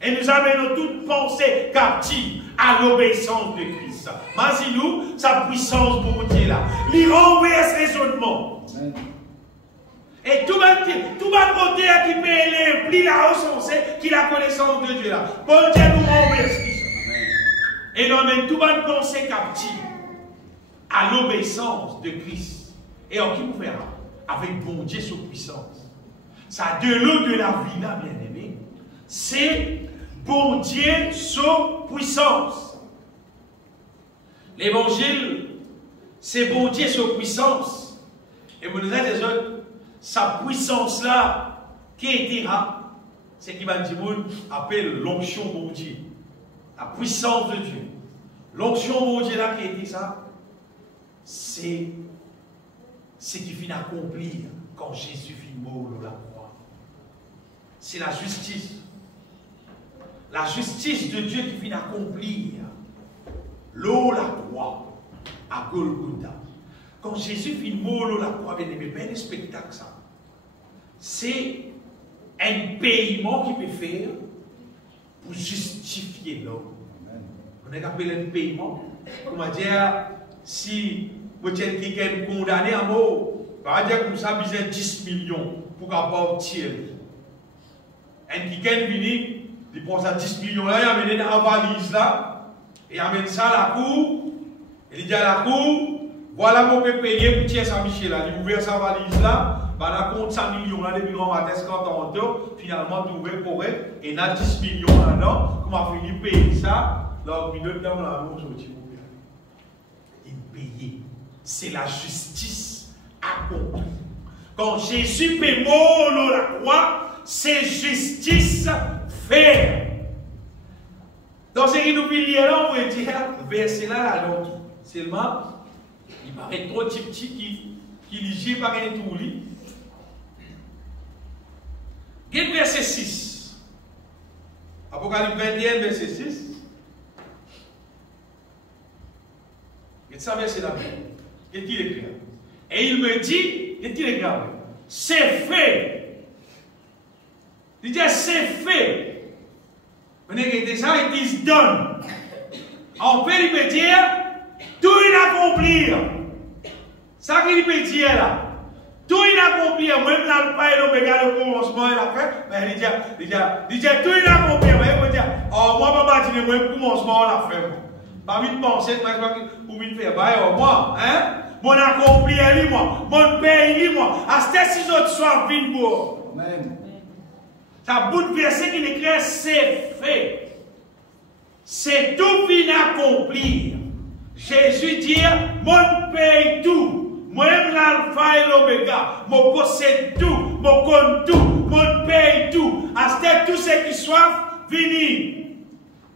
Et nous amenons toute pensée captive à l'obéissance de Christ. Mais nous, sa puissance pour Dieu là, il renverse raisonnement. Et tout le côté qui peut les plis la recensé, qui la connaissance de Dieu là. Bon Dieu nous renverse. Et nous amène tout le pensée captive à l'obéissance de Christ. Et en qui vous fera? Avec bon Dieu sous puissance. Ça de l'eau de la vie là, bien aimé, c'est bon Dieu sous puissance. L'évangile, c'est bon Dieu sous puissance. Et vous nous avez sa puissance là, qui était là, c'est qui va dire, appelle l'onction bon Dieu. La puissance de Dieu. L'onction bon Dieu là, qui était ça, c'est ce qui finit accomplir quand Jésus finit mort sur la croix. C'est la justice. La justice de Dieu qui finit accomplir l'eau la croix à Golgotha. Quand Jésus finit mort sur la croix, bien aimé, ben un spectacle ça. C'est un paiement qu'il peut faire pour justifier l'homme. On a appelé un paiement. Comment dire, si vous êtes quelqu'un condamné à mort, par dire comme ça, besoin 10 millions pour capable tirer. Un quelqu'un vient, il prend ça 10 millions là, il amène dans la valise là, et il amène ça à la cour, et il dit à la cour, voilà mon peut payer pour tirer Saint-Michel là. Il ouvre sa valise là, bah compte 100 millions là, depuis grand matin, 50 ans, finalement, tout ouvert pour elle, et il y a 10 millions là-dedans, comment on a fini de payer ça, là, il donne dans la main, il paye. C'est la justice accomplie. Quand Jésus paie mort sur la croix, c'est justice faite. Dans ce qui nous dit là, on va dire, verset là, alors, seulement, Il paraît trop petit qui ligie par un tout lit. Verset 6. Apocalypse 21, verset 6. Et ça, verset là. Qu'est-ce qu'il écrit? Et il me dit, qu'est-ce qu'il écrit? C'est fait. Il dit, c'est fait. Vous avez déjà, it is done. En fait, il peut dire, tout inaccomplir. Ça qu'il peut dire là. Tout inaccomplir, même l'alpha et l'oméga, le commencement et la fin, mais il dit tout inaccomplir. Il veut dire, oh, moi, je vais dire, le commencement et la fin. Pas vite penser, pour me faire, bah, moi, hein, mon accompli, moi, mon pays, moi, à ce si autres soient vite pour. Amen. Ça bout de verset qui écrit, c'est fait. C'est tout inaccomplir. Jésus dit, mon pays tout. Moi-même l'alpha et l'oméga, je possède tout, je connais tout, je paye tout. À ce tout ce qui soif, fini.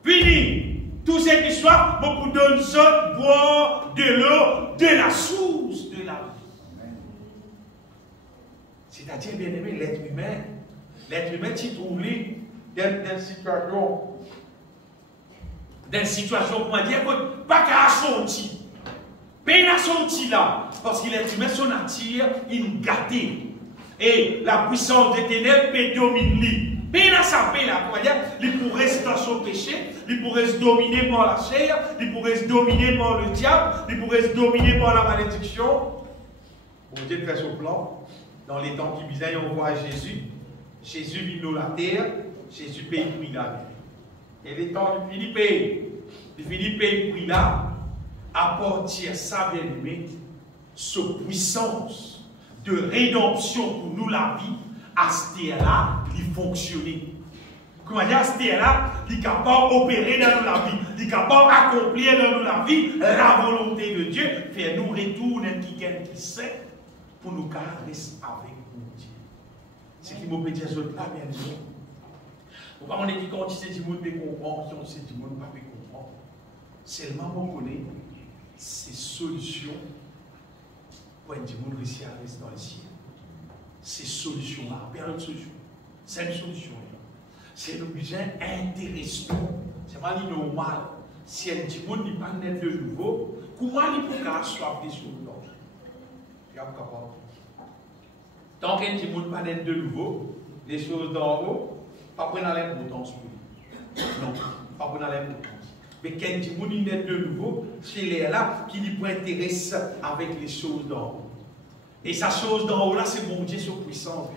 Fini. Tout ce qui soif, je vous donne ça, boire de l'eau, de la source de la vie. C'est-à-dire, bien aimé, l'être humain s'y trouve dans une situation, comment dire, pas qu'à sortir. Mais il a sorti là, parce qu'il est humain, son attire, il gâté. Et la puissance des ténèbres peut dominer. Mais il a sapé là, il pourrait rester dans son péché, il pourrait se dominer par la chair, il pourrait se dominer par le diable, il pourrait se dominer par la malédiction. Pour Dieu fait son plan, dans les temps qui visaient, on voit Jésus. Jésus vit dans la terre, Jésus paye le prix là. Et les temps de Philippe, paye le prix là. Apporter ça, bien aimé, cette puissance de rédemption pour nous la vie, à ce terre-là, il fonctionne. Comment dire, à ce terre-là, il est capable d'opérer dans nous la vie, il est capable d'accomplir dans nous la vie la volonté de Dieu, faire nous retourner qui sait pour nous rester avec nous Dieu. Ce qui me peut dire, c'est pas bien sûr. Pourquoi on est dit quand c'est du monde peut comprendre, si on sait du monde pas peut comprendre. Seulement on connaît ces solutions pour être du monde réussi à rester dans le ciel. Ces solutions-là, période de solution. C'est une solution. C'est un objet intéressant. C'est pas normal. Si un petit monde n'est pas né de nouveau, comment il peut soif des choses d'or? Tant qu'un petit monde n'est pas né de nouveau, les choses d'en haut, pas prendre l'importance pour lui. Non, pas prendre l'importance. Mais quand il dit de nouveau, c'est là qui lui prend intérêt avec les choses d'en haut. Et sa chose d'en haut là, c'est bon Dieu, sur puissance.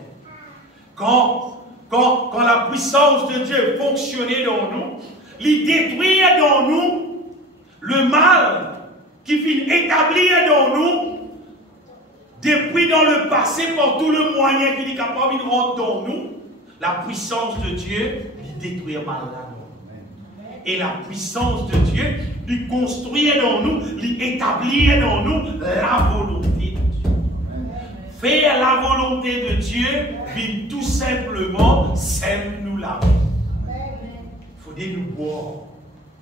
Quand la puissance de Dieu fonctionnait dans nous, il détruisait dans nous le mal qui finit établir dans nous depuis dans le passé par tout le moyen qu'il est capable de rentrer dans nous. La puissance de Dieu lui détruit le mal là. Et la puissance de Dieu lui construit dans nous, lui établit dans nous la volonté de Dieu. Faire la volonté de Dieu vient tout simplement, sème-nous la vie. Il faut nous boire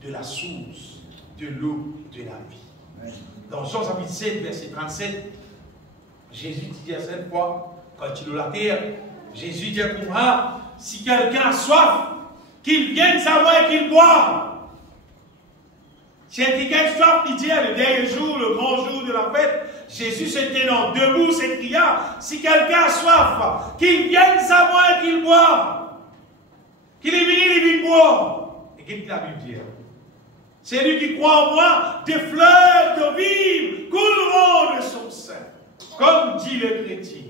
de la source, de l'eau de la vie. Dans Jean chapitre 7, verset 37, Jésus dit à cette fois, quand il est sur la terre, Jésus dit pour moi, si quelqu'un a soif, qu'il vienne savoir et qu'il boive. Si quelqu'un a soif, il dit, le dernier jour, le grand jour de la fête, Jésus se tenant debout, s'écria, si quelqu'un a soif, qu'il vienne savoir et qu'il boive. Qu'il est venu, il vient boire. Et qu'est-ce que la Bible dit? C'est lui qui croit en moi, des fleuves de vive couleront de son sein. Comme dit le chrétien.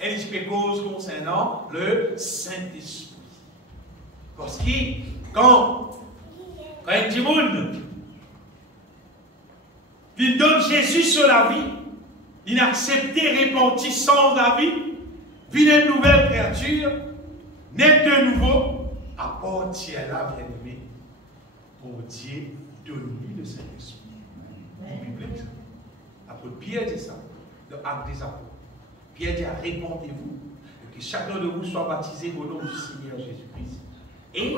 Et je fais cause concernant le Saint-Esprit. Parce que quand un petit monde il donne Jésus sur la vie, il a accepté repentissance de la vie, puis une nouvelle créature, naître de nouveau, apporte là, bien aimé, pour Dieu donner le Saint-Esprit. Biblique. Apôtre Pierre dit ça, dans Actes des Apôtres. Pierre dit, répandez-vous, et que chacun de vous soit baptisé au nom du Seigneur Jésus-Christ. Et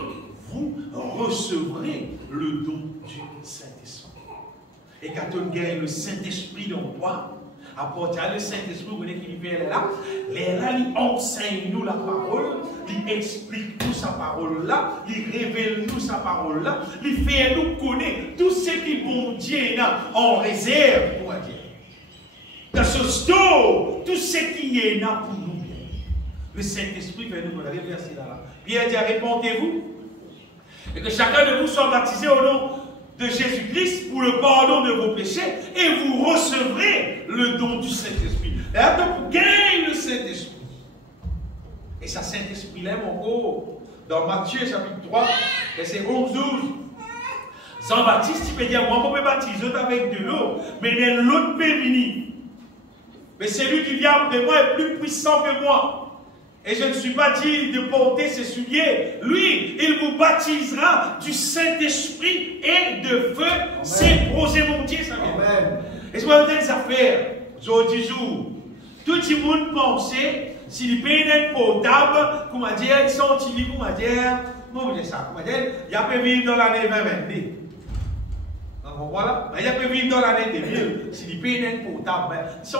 vous recevrez le don du Saint-Esprit. Et quand on gagne le Saint-Esprit dans toi, à partir du Saint-Esprit, vous voyez qu'il est là, il enseigne nous la parole, il explique nous sa parole là, il révèle nous sa parole là, il fait nous connaître tout ce qui bon Dieu a en réserve pour Dieu. Dans ce store, tout ce qui est là pour nous. Le Saint-Esprit fait nous regarder verset là. Pierre dit, répondez-vous, et que chacun de vous soit baptisé au nom de Jésus-Christ pour le pardon de vos péchés, et vous recevrez le don du Saint-Esprit. Et attends, vous gagnez le Saint-Esprit. Et ça, Saint-Esprit-là, mon gros, dans Matthieu chapitre 3, verset 11-12. Jean-Baptiste, il peut dire, moi, je peux baptiser avec de l'eau, mais il y a l'autre peut venir. Mais celui qui vient après moi est plus puissant que moi. Et je ne suis pas dit de porter ses souliers. Lui, il vous baptisera du Saint-Esprit et de feu. C'est posé mon Dieu, ça vient. Et je vais vous dire des affaires. Aujourd'hui, tout le monde pensait, s'il paye d'être potable, comment dire, ils sont utilisés, comment dire, comment dire ça, comment dire, il y a pu vivre dans l'année 2022. Donc voilà, il y a pu vivre dans l'année 2000, s'il paye d'être potable, si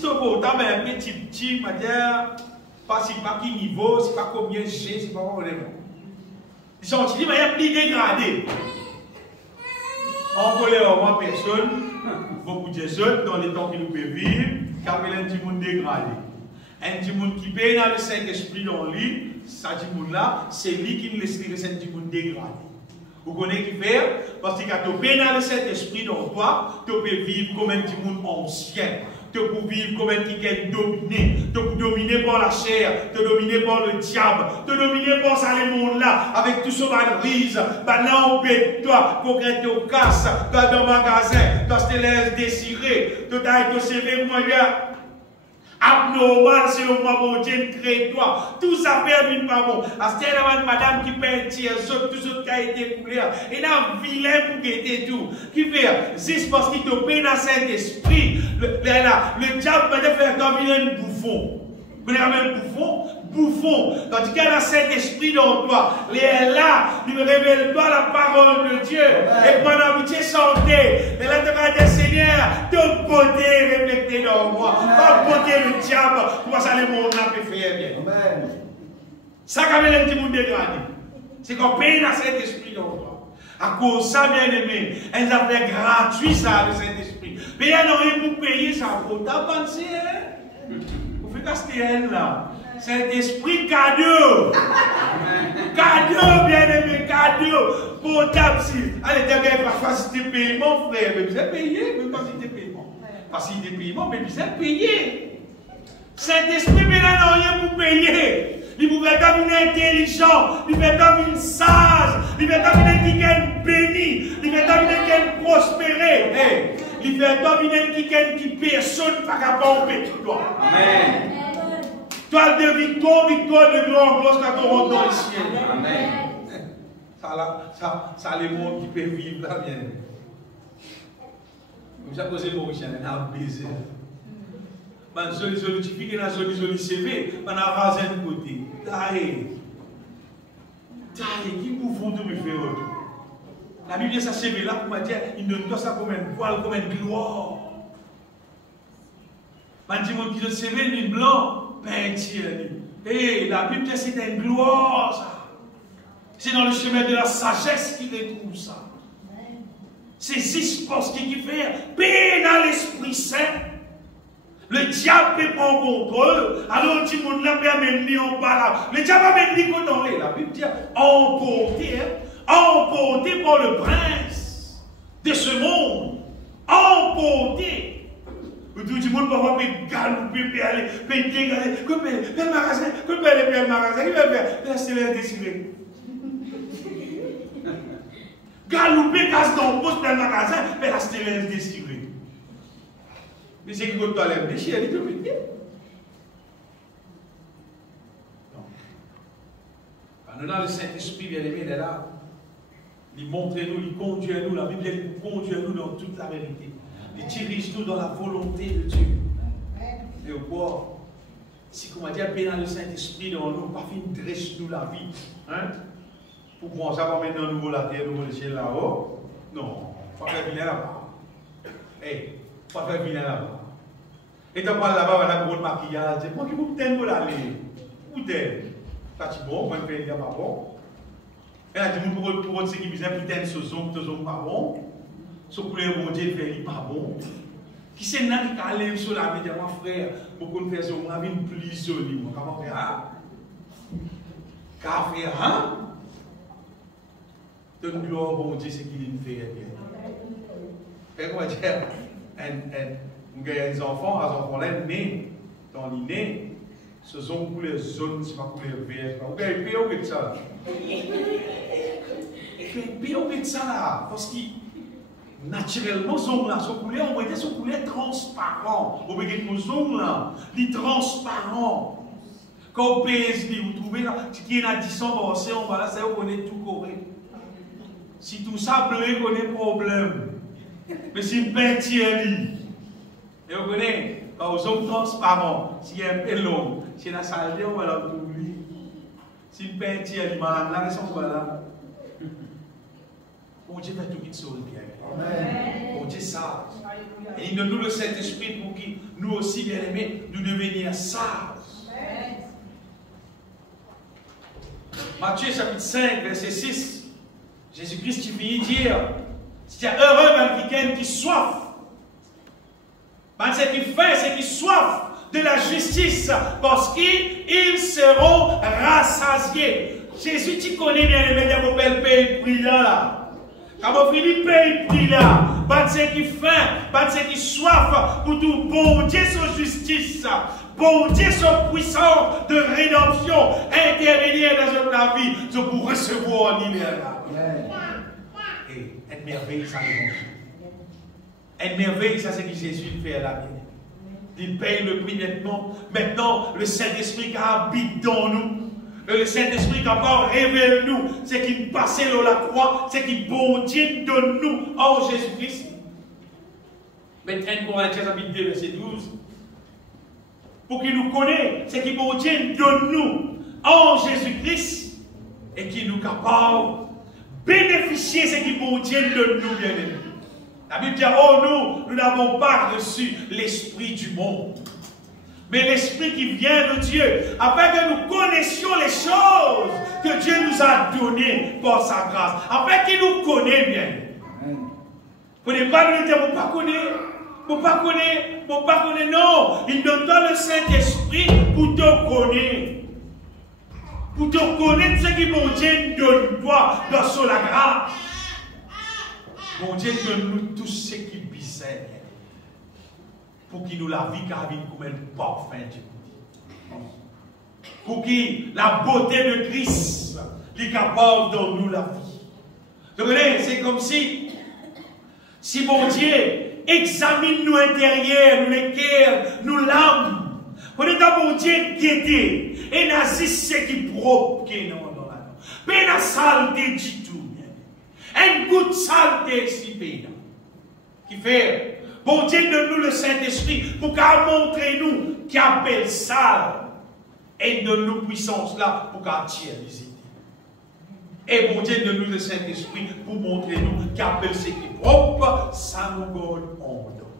tu es potable, un petit, comment dire, pas si pas qui niveau, c'est pas combien G, c'est pas vraiment. Ils sont utilisés, mais il y a plus dégradé. On connaît au moins personne, beaucoup de jeunes dans les temps qui nous peuvent vivre, qui appellent un petit monde dégradé. Un petit monde qui paye dans le Saint-Esprit dans lui, ça petit monde là, c'est lui qui nous laisse un petit monde dégradé. Vous connaissez qui fait? Parce que quand tu payes dans le Saint-Esprit dans toi, tu peux vivre comme un petit monde ancien. Tu peux vivre comme un qui est dominé. Tu peux dominer par la chair, te dominer par le diable, te dominer par ça les mondes là, avec tout ce malbrise. Maintenant on paie toi, pour que tu te casses, toi dans le magasin, toi te laisses désirer, tu t'as été servi moyen. Abnormal, c'est le moi bon Dieu crée toi. Tout ça fait pas bon. C'est une madame qui paye tiers, tout ce qui a été coulé. Et là, vilain pour guetter tout. Qui fait, juste parce qu'il te paye dans Saint-Esprit, le diable va te faire comme un bouffon. Vous voyez un bouffon? Bouffon. Tandis qu'il y a le Saint-Esprit dans toi. Il est là, il me révèle toi la parole de Dieu. Et pendant que tu es chanté, et là tu vas dire Seigneur, ton beauté reflétée dans moi. Ton beauté le diable, pour ça les mondes là peut faire bien. Amen. Ça quand même un petit monde dégradé. C'est qu'on paye dans Saint-Esprit dans toi. À cause de ça, bien aimé, elles ont fait gratuit ça, le Saint-Esprit. Mais il y a rien pour payer ça. Faut t'avancer, hein? Vous faites caster là. Saint-Esprit cadeau. Cadeau, bien aimé, cadeau. Potable si. Allez, t'as pas facilité de paiement, frère. Mais vous êtes payé, même facilité de paiement. Facilité de paiement, mais vous êtes payé. Saint-Esprit, mais là, non, rien pour payer. Il vous fait comme une intelligent, il fait comme une sage, il fait comme une qui est béni, il fait comme une qui est prospéré. Il fait comme une qui personne n'a pas capable de toi. Amen. Toi de victoire, victoire de gloire, gloire quand on rentre dans le ciel. Amen. Ça, les mondes qui peuvent vivre là, bien. Comme ça, posé mon chien, on a baisé. Man joli tu piques na joli CV, man a rasé de côté. Taille, qui pouvons tout me faire autre. La Bible ça CV là pour me dire, il ne doit ça comme un voile, comme une gloire. Man dit mon qui CV lui blanc, peinture. Et la Bible c'est une gloire ça. C'est dans le chemin de la sagesse qu'il trouve ça. C'est six postes qui fait paix dans l'Esprit Saint. Le diable peut prendre contrôle, alors tout le monde l'a permis en bas. Le diable a même dit qu'on est. La Bible dit emporté par le prince de ce monde. Emporté. Tout le monde va galoper, peut aller, peut dégager, peut le magasin, peut aller le magasin, il va faire, c'est l'air désiré. Galoper, casse dans le poste d'un magasin, mais là c'est l'air désiré. Mais c'est que tu as l'air déchiré, il te fait bien. Non. Dans le Saint-Esprit, bien aimé, il est là. Il montre nous, il conduit nous. La Bible dit conduit nous dans toute la vérité. Il dirige nous dans la volonté de Dieu. Et au corps, si comment dire, dans le Saint-Esprit dans nous, pas fin dresse nous la vie. Hein? Pour commencer à mettre dans nouveau la terre, nouveau le ciel là-haut. Non, pas faire bien là-bas. hey, pas faire venir là-bas. Et tu parles là-bas, on a un gros maquillage. Moi qui vous t'aime pour aller. Où t'es? Ça tu bon, moi je fais pas bon. Et là, tu me pour ce qui vient pour t'aimer ce zone pas bon. Ce couleur bon Dieu fait pas bon. Qui c'est là qui a allé sur la média, mon frère, beaucoup de personnes ont une plus jolie. Comment faire? Qu'à faire, hein? Donne gloire au bon Dieu, c'est qu'il nous fait bien. Et comment dire? Il y a des enfants là, nés, dans les nés, ce sont pour les zones, c'est pas pour les verts. Vous avez pire que ça. Vous avez pire que ça là. Parce que naturellement, ce couleur, on va dire ce couleur transparent. Vous voyez que nos zones là, les transparents. Quand vous payez, vous trouvez là, ce qui est en addition, on va là, c'est où on est tout correct. Si tout ça bleu, on a problème. Mais si une peinture, et vous connaissez, quand vous sommes transparents, s'il y a un peu long, si la saleté, on va l'oublier. Si une peinture, il m'a la raison, voilà. Bon Dieu fait tout qui sauve bien. Bon Dieu sage. Et il donne nous le Saint-Esprit pour que nous aussi, bien aimés, nous devenions sages. Matthieu chapitre 5, verset 6. Jésus-Christ qui finit dire, c'est heureux même quelqu'un qui soif. C'est qui fait, c'est qui soif de la justice, parce qu'ils seront rassasiés. Jésus, tu connais bien les médias pour le pays brillant là. Quand on finit le pays brillant, c'est qui fait, c'est qui soif pour tout bon Dieu sur justice. Bon Dieu son puissance de rédemption intervenir dans notre vie, je pour recevoir en là. Et une merveille, ça l'évangile. Une merveille, ça c'est ce que Jésus fait à la vie. Il paye le prix maintenant. Maintenant, le Saint-Esprit qui habite dans nous. Le Saint-Esprit qui encore révèle nous. C'est qu'il passe dans la croix. C'est qu'il bon Dieu donne nous en Jésus-Christ. Mais 1 Corinthiens chapitre 2, verset 12. Pour qu'il nous connaisse, c'est qu'il bon Dieu donne nous en Jésus-Christ. Et qu'il nous capable de bénéficier de ce qu'il bon Dieu donne nous, bien aimés. La Bible dit, oh nous n'avons pas reçu l'esprit du monde, mais l'esprit qui vient de Dieu, afin que nous connaissions les choses que Dieu nous a données par sa grâce, afin qu'il nous connaisse bien. Vous ne pas nous dire, vous ne pas connaître, non, il nous donne le Saint-Esprit pour te connaître. Pour te connaître ce que mon Dieu donne toi dans la grâce. Mon Dieu donne-nous tout ce qui bizarre pour qu'il nous la vie carabine comme un parfum du coup. Pour que la beauté de Christ est capable dans nous la vie. Donc c'est comme si mon Dieu examine nos intérieurs, nos cœurs, nos larmes. On est dans mon Dieu guetté et n'a ce qui est propre que non dans la vie. Mais la saleté du tout. Un goût de saleté ici, qui fait, bon Dieu donne-nous le Saint-Esprit pour qu'il montre nous qui appelle sale et donne-nous puissance là pour qu'il attire les idées. Et bon Dieu donne-nous le Saint-Esprit pour montrer nous qui appelle ce qui est propre, ça nous donne en don.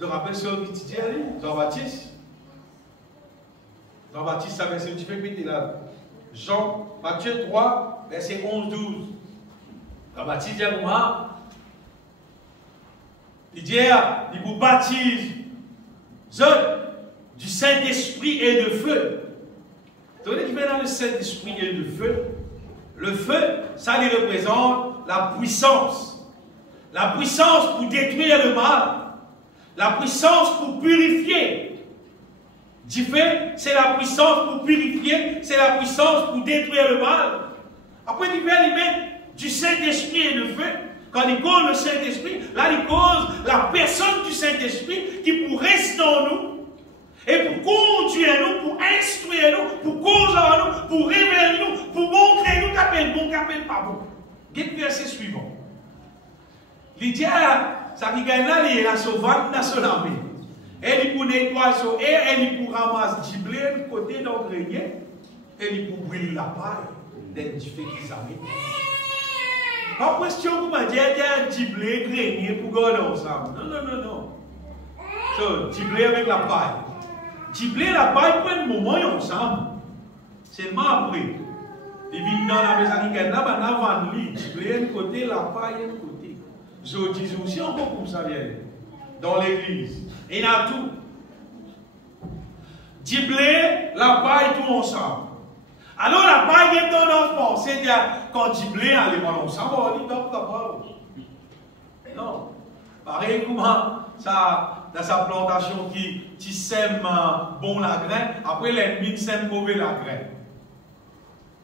Je rappelle ce que tu dis, Jean-Baptiste. Jean-Baptiste, ça verset, tu fais péter là. Matthieu 3, verset 11-12. Jean-Baptiste dit à moi, il dit, il vous baptise du Saint-Esprit et de feu. Vous savez qui fait dans le Saint-Esprit et de feu? Le feu, ça lui représente la puissance. La puissance pour détruire le mal. La puissance pour purifier. Du feu, c'est la puissance pour purifier, c'est la puissance pour détruire le mal. Après, il met du Saint-Esprit et de feu. Quand il cause le Saint-Esprit, là il cause la personne du Saint-Esprit qui pour rester en nous et pour conduire nous, pour instruire nous, pour causer en nous, pour révéler nous, pour montrer nous qu'appelle bon, qu'appelle pas bon. Quel verset suivant? Il dit, ça qui gagne là, il est la sauvage nationale. Elle pour nettoyer son air, elle pour ramasser du blé, du côté d'engrais, elle pour brûler la paille, d'être du fait qu'ils amènent. Pas question pour me dire, il y a un diblé grenier pour garder ensemble. Non, non, non, non. So, diblé avec la paille. Diblé la paille prend un moment ensemble. Seulement après. Il vient dans la maison, il y a un lit. Diblé un côté, la paille un côté. Je dis aussi encore comme ça, bien. Dans l'église. Et il y a tout. Diblé, la paille, tout ensemble. Alors la paille est tendance à penser que quand Diblé a les ballons ensemble, on dit non, non. Pareil comment ça, dans sa plantation qui sème bon la graine, après l'ennemi sème mauvais la graine.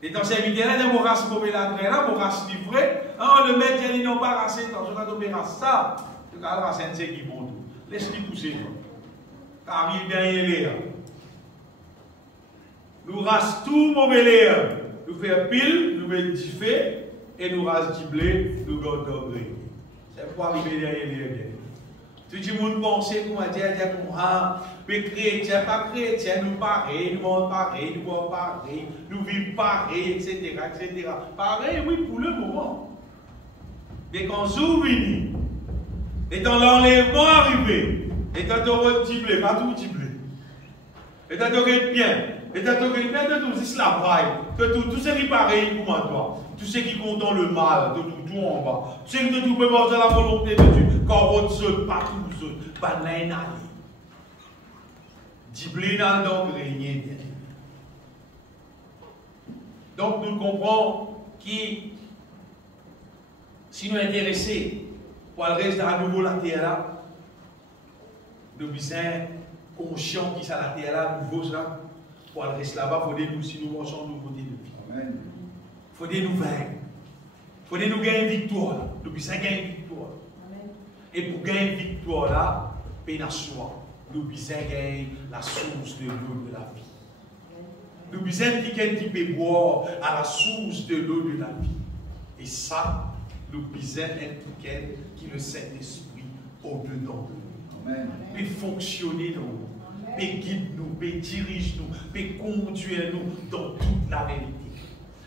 Et dans ces vidéos-là, on race mauvais la graine, on race livré, le maître dit non pas racer, dans ce cas on race ça, le cas race un qui bon. Laisse-lui pousser. Car il vient y aller. Nous race tout mauvais l'air, nous faisons pile, nous mettons du fait, et nous race du blé, nous gardons le c'est pour arriver derrière les biens. Tout le monde pense qu'on va dire, mais chrétien, pas chrétien, nous pareil, nous vivons pareil, nous boivons pareil, nous vivons pareil, etc., etc. Pareil, oui, pour le moment. Mais quand vous venez, et dans l'enlèvement arrivé, et dans le petit blé, pas tout petit blé, et dans le bien, et dans le bien de tout, c'est la braille, que tout ce qui est pareil pour moi, tout ce qui compte dans le mal, de tout en bas, tout ce qui peut voir la volonté de Dieu, quand on se pas tout seul, pas n'aille. Diblé dans le don régner bien. Donc nous comprenons que si nous sommes intéressés pour le reste de la nouveau la terre là, nous sommes conscients qui ça la terre là, nouveau ça, pour le reste là-bas, il faut nous si nous marchons de nouveauté de vie. Amen. Il faut nous vaincre. Il faut nous gagner une victoire. Nous sommes gagner une victoire. Amen. Et pour gagner une victoire là, peine à soi. Nous devons gagner la source de l'eau de la vie. Nous devons peut boire à la source de l'eau de la vie. Et ça, nous devons être qui le Saint-Esprit au-dedans de nous. Peut fonctionner dans nous, peut guider nous, peut diriger nous, peut conduire nous dans toute la vérité.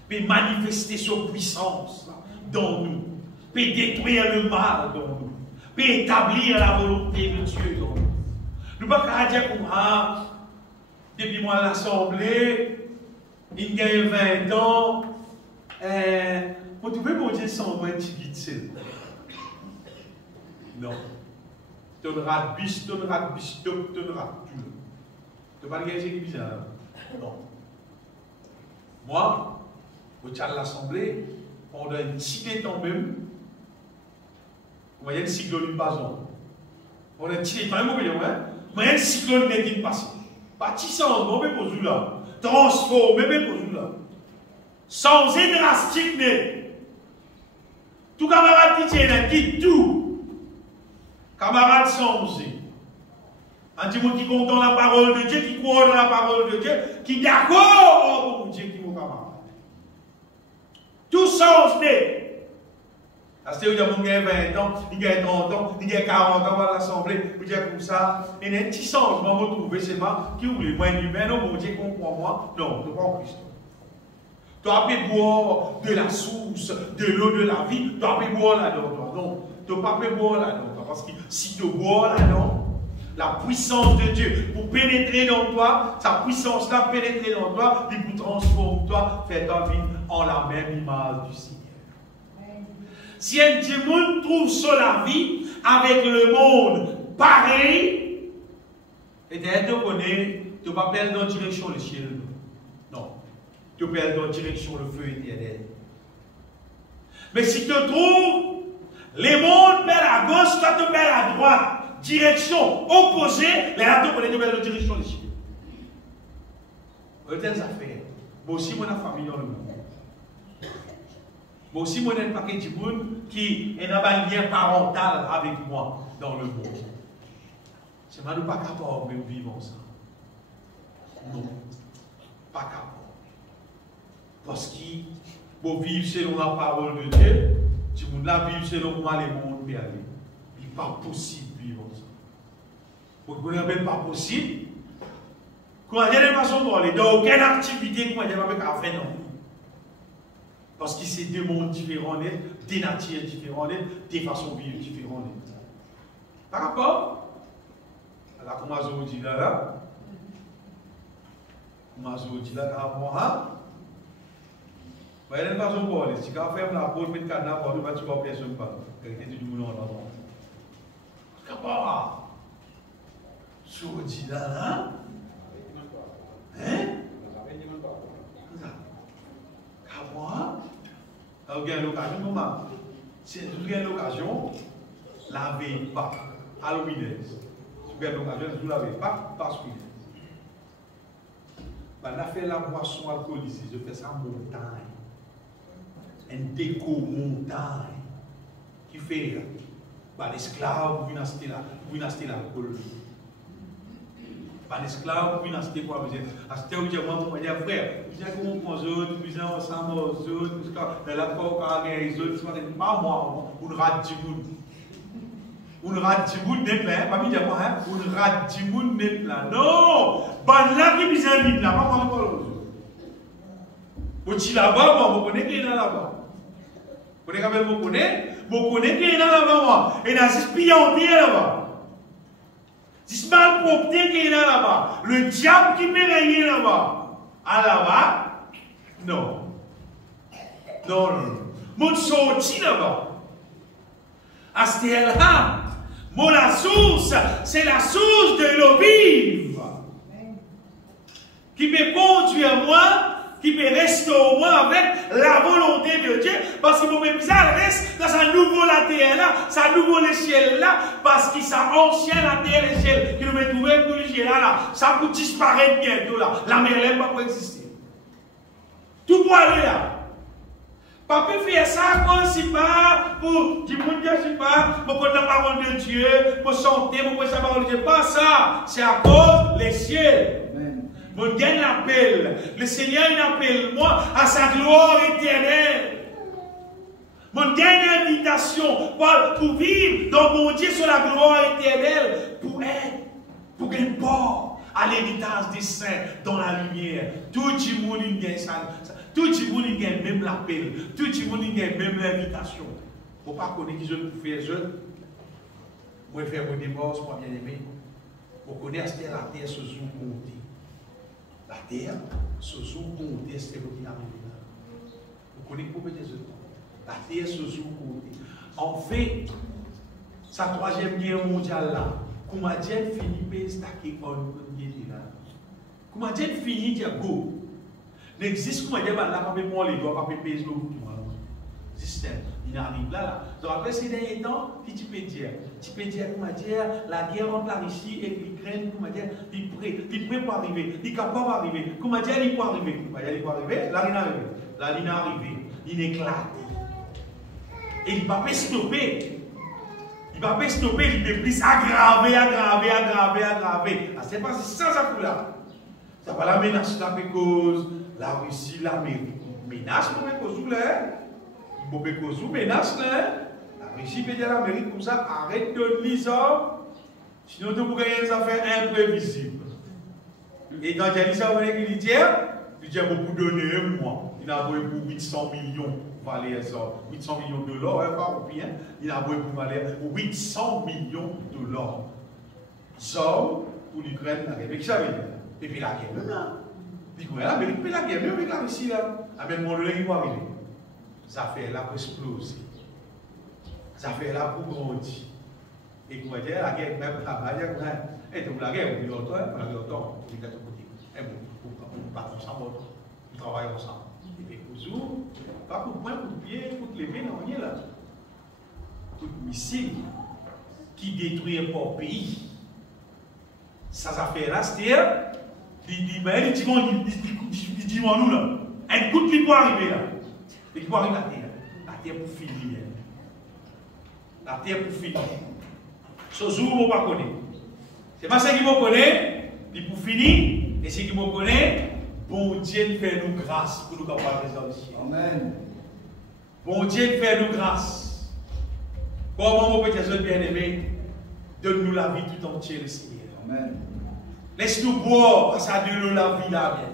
Peut manifester sa puissance dans nous, peut détruire le mal dans nous, peut établir la volonté de Dieu dans nous. Nous ne pouvons pas dire comme depuis moi à l'Assemblée, il y a 20 ans, vous trouvez mon Dieu sans moi un petit guide. Non. Tu auras bis, tu auras bis, tu auras tout. Tu ne vas pas dire que c'est bizarre. Non. Moi, au tient de l'Assemblée, pendant un petit temps même, vous voyez le cyclone du Bazon. Pendant un petit temps, vous voyez, mais un cyclone n'est pas passé. Bâtissant, mais pour vous là. Transformé, mais pour vous là. Sans être drastique, mais. Tout camarade qui tient, qui tout. Camarade changé. Un petit monde qui compte dans la parole de Dieu, qui croit dans la parole de Dieu, qui est d'accord pour Dieu qui est mon camarade. Tout changé. Parce que vous avez 20 ans, il y a 30 ans, il y a 40 ans à l'Assemblée, vous dites comme ça, il y a un petit changement, vous trouvez, c'est moi qui voulez, moi, humain, non, mon Dieu, comprends moi, non, tu ne pas en Christ. Tu as pu boire de la source, de l'eau de la vie, tu as pu boire là-dedans, non, tu n'as pas pu boire là-dedans, parce que si tu bois là-dedans, la puissance de Dieu pour pénétrer dans toi, sa puissance-là pénétrer dans toi, il vous transforme toi, fait ta vie en la même image du Seigneur. Si un démon trouve sur la vie avec le monde pareil, et tu connais, tu ne vas pas perdre dans la direction le ciel. Non. Tu perds dans la direction le feu éternel. Mais si tu trouves, les mondes perdent à gauche, toi tu perds à droite. Direction opposée, les deux connaissent dans la direction le ciel. Telles affaires. Moi aussi, moi, la famille dans le monde. Moi aussi, moi, j'ai un paquet de monde qui est dans un lien parental avec moi dans le monde. C'est pas nous pas capable de vivre ensemble. Non. Pas capable. Parce qu'il faut vivre selon la parole de Dieu. Si vous ne vivre selon moi, les mondes peut aller. Il n'est pas possible de vivre ensemble. Vous ne connaissez même pas possible. Quand il y a des façons de parler, dans aucune activité, quand il y a avec la fin, non. Parce que c'est deux mondes différents, des natures différentes, des façons de vivre différentes. Par rapport à la comment je dis là, comment je dis là, à moi, vous voyez, pas son bord, si vous faites la pause, mettre le cadenas, vous ne pouvez pas personne pas. Quelqu'un dit du monde en avant. Comment je dis là, hein? Moi, vous avez l'occasion, comment? Si vous avez l'occasion, lavez pas à l'huile. Si vous avez l'occasion, vous ne lavez pas parce que là, fait la boisson alcoolisée, je fais ça en montagne. Un déco montagne qui fait l'esclave, vous n'achetez l'alcool. L'esclave, vous n'achetez pas. Achetez au diamant, vous dire frère, vous avez comment on autres, vous êtes ensemble aux autres, vous la coca, les autres, pas moi, vous ne ratez pas. Vous ne ratez pas des plans, pas bien diamant, vous ne ratez pas des plans. Non! Ben là qui vous invite là, pas moi encore aux autres. Vous êtes là-bas, vous connaissez qui est là-bas. Vous connaissez qui est là-bas, et dans ce pays entier là-bas. C'est mal propreté qui est là-bas. Le diable qui peut régner là-bas. À là-bas? Non. Non. Mon sorti là-bas. À ce là, la source, c'est la source de l'eau vive. Qui peut conduire moi, qui peut rester au moins avec la volonté de Dieu, parce que mon bizarre reste dans sa nouveau la terre là, sa nouveau le ciel là, parce qu'il sa ancien la terre et le ciel, qui nous met trouver pour le ciel là, ça peut disparaître bientôt là, la mer elle va pas exister. Tout pour aller là. Papa fait ça comme si pas pour dire mon Dieu, si pas pour connaître la parole de Dieu, pour chanter, pour connaître la parole de Dieu, pas ça, c'est à cause les ciels. Mon Dieu l'appelle. Le Seigneur appelle moi à sa gloire éternelle. Mon Dieu une invitation pour vivre dans mon Dieu sur la gloire éternelle, pour être, pour un port à l'héritage des saints dans la lumière. Tout le monde gagne ça. Tout le monde gagne même l'appel. Tout le monde gagne même l'invitation. Pour ne pas connaître qui je peux faire jeune. Moi, faire mon divorce, moi bien aimé. Pour connaître la terre se joue compter. La terre se joue compter, c'est ce qui arrive là. Vous connaissez combien de temps? La terre se joue compter. En fait, sa troisième guerre mondiale là, comment Dieu finit par stacker en là? Comment Dieu finit de go? N'existe comment Dieu va là, pas pour les doigts, pas payer le système. Il arrive là. Donc après ces derniers temps, qui tu peux dire? Tu peux dire, comment dire, la guerre entre la Russie et l'Ukraine, comment dire, il est prêt pour arriver, il est capable d'arriver. Comment dire, il peut arriver? Comment dire, il peut arriver? La ligne est arrivée. La ligne est arrivée. Il éclate. Et il ne va pas stopper. Il ne va pas stopper, il peut plus aggraver. C'est pas ça, ça pour là. Ça va la menace là, cause la Russie, l'Amérique. Menace pour cause là. Bobékozou menace là. La Russie peut dire à l'Amérique comme ça, arrête de lire ça. Sinon, tu peux gagner des affaires imprévisibles. Et quand il dit ça, il dit beaucoup donné, moi. Il a envoyé pour 800 millions. Valait ça. 800 millions de dollars, pas bien. Il a envoyé pour valer 800 millions de dollars. Ça, pour l'Ukraine, la guerre. Ça veut dire. Et puis la guerre, même là. Puis l'Amérique, puis la guerre, même avec la Russie là. Avec mon le il va arriver. Ça fait là pour exploser. Ça fait là pour grandir. Et comment dire, la guerre, même travail, et donc la guerre, on dit longtemps, on dit longtemps, on dit à tout côté. Et bon, on part ensemble, on travaille ensemble. Et puis, toujours, pas pour point, pour pied, pour lever, non, on est là. Tout missile qui détruit un pauvre pays. Ça fait là, c'est-à-dire, il dit, nous là, un coup de lui pour arriver là. Et qui peut arriver la terre pour finir. La terre pour finir. Ce jour, on ne va pas connaître. C'est pas ça qui me connaît, puis pour finir, et ce qui me connaît, bon Dieu fait nous grâce pour nous capables de réussir. Amen. Bon Dieu fait nous grâce. Comment mon petit bien-aimé, donne-nous la vie tout entière, Seigneur. Amen. Laisse-nous boire, parce que de nous la vie là, bien.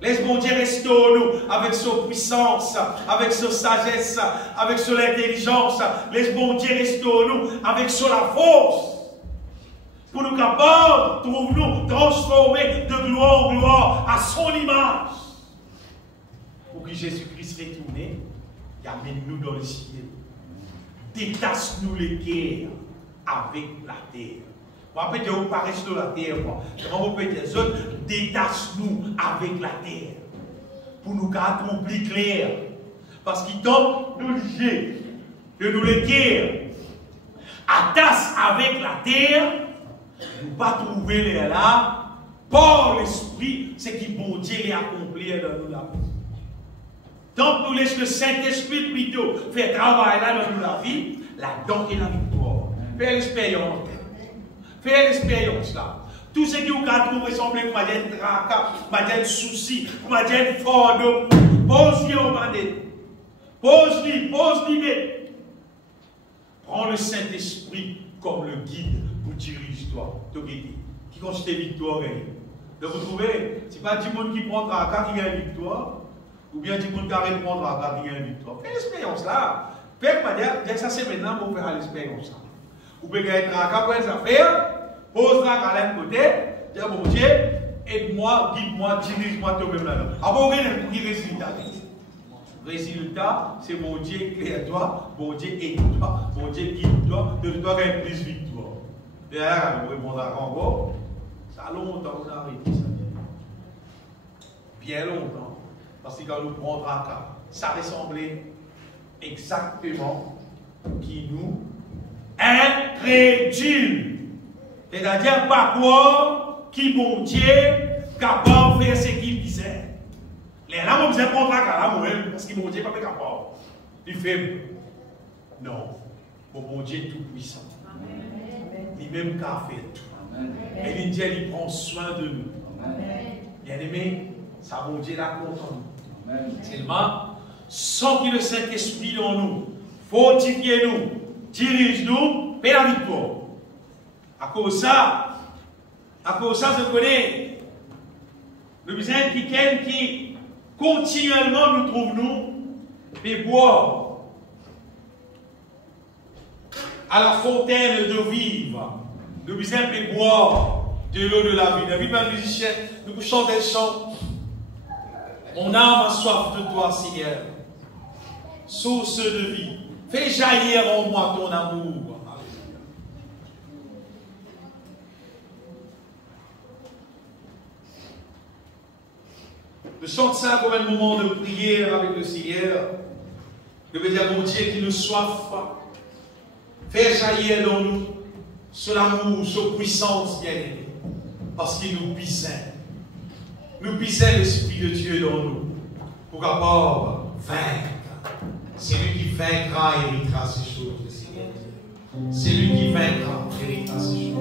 Laisse bon Dieu restaure-nous avec sa puissance, avec sa sagesse, avec son intelligence. Laisse bon Dieu restaure-nous avec sa la force. Pour nous capables, trouve-nous transformer de gloire en gloire à son image. Pour que Jésus-Christ retourne et amène-nous dans le ciel. Détache-nous les guerres avec la terre. Moi, peut-être vous paraissez sur la terre, moi. Comment vous pouvez dire, détache-nous avec la terre. Pour nous garder plus clair. Parce qu'il tombe nous lier, de nous les guerres. Attache avec la terre, nous ne pas trouver les là, par l'esprit, c'est qui bon Dieu les accomplir dans nous la vie. Donc, nous laissons le Saint-Esprit plutôt faire travail là dans nous la vie, là-dedans est la victoire. Fais l'expérience. Fais l'expérience là. Tout ce qui vous a trouvé semble que m'a dit tracas, m'a dit souci, m'a dit fardeau, pose-lui au manette. Pose-lui. Prends le Saint-Esprit comme le guide pour diriger toi. Qui constate victoire. Donc vous trouvez, ce n'est pas du monde qui prend tracas qui gagne une victoire, ou bien du monde qui répond tracas qui gagne une victoire. Fais l'expérience là. Fais manière, ça c'est maintenant pour faire l'expérience là. Vous pouvez gagner tracas pour les affaires, pose tracas à l'un côté, dis mon Dieu, aide-moi, guide-moi, dirige-moi toi-même là-dedans. Après, vous regardez pour qui résultat. Résultat, c'est mon Dieu éclaire-toi, mon Dieu aide-toi, mon Dieu guide-toi, de toi gagner plus victoire. Derrière, vous répondez à encore, ça a longtemps qu'on a arrêté ça. Bien longtemps. Parce que quand nous prenons tracas, ça ressemblait exactement qui nous incrédule. C'est-à-dire, pas quoi, qui bon Dieu, capable de faire ce qu'il disait. Les là, on faisait prendre la cala, moi-même, parce que mon Dieu n'est pas capable. Il fait, non, mon bon Dieu est tout puissant. Lui-même qui a fait tout. Et il dit, il prend soin de nous. Bien-aimé, ça, mon Dieu, l'a content. Seulement, sans qu'il le Saint-Esprit dans nous, fortifie-nous, dirige-nous, paix la victoire. À cause de ça, je connais le besoin qui continuellement nous trouve-nous et boire à la fontaine de vivre. Le besoin de boire de l'eau de la vie. David, ma musicienne, nous chantons des chants. Mon âme a soif de toi, Seigneur. Source de vie. Fais jaillir en moi ton amour. Je chante ça comme un moment de prière avec le Seigneur. Je veux dire, mon Dieu, qui nous soif. Fais jaillir dans nous ce amour, cette puissance, bien aimé. Parce qu'il nous puissait. Nous puissait l'Esprit de Dieu dans nous. Pour qu'avoir vaincre. C'est lui qui vaincra et héritera ces choses, le Seigneur. C'est lui qui vaincra et héritera ces choses.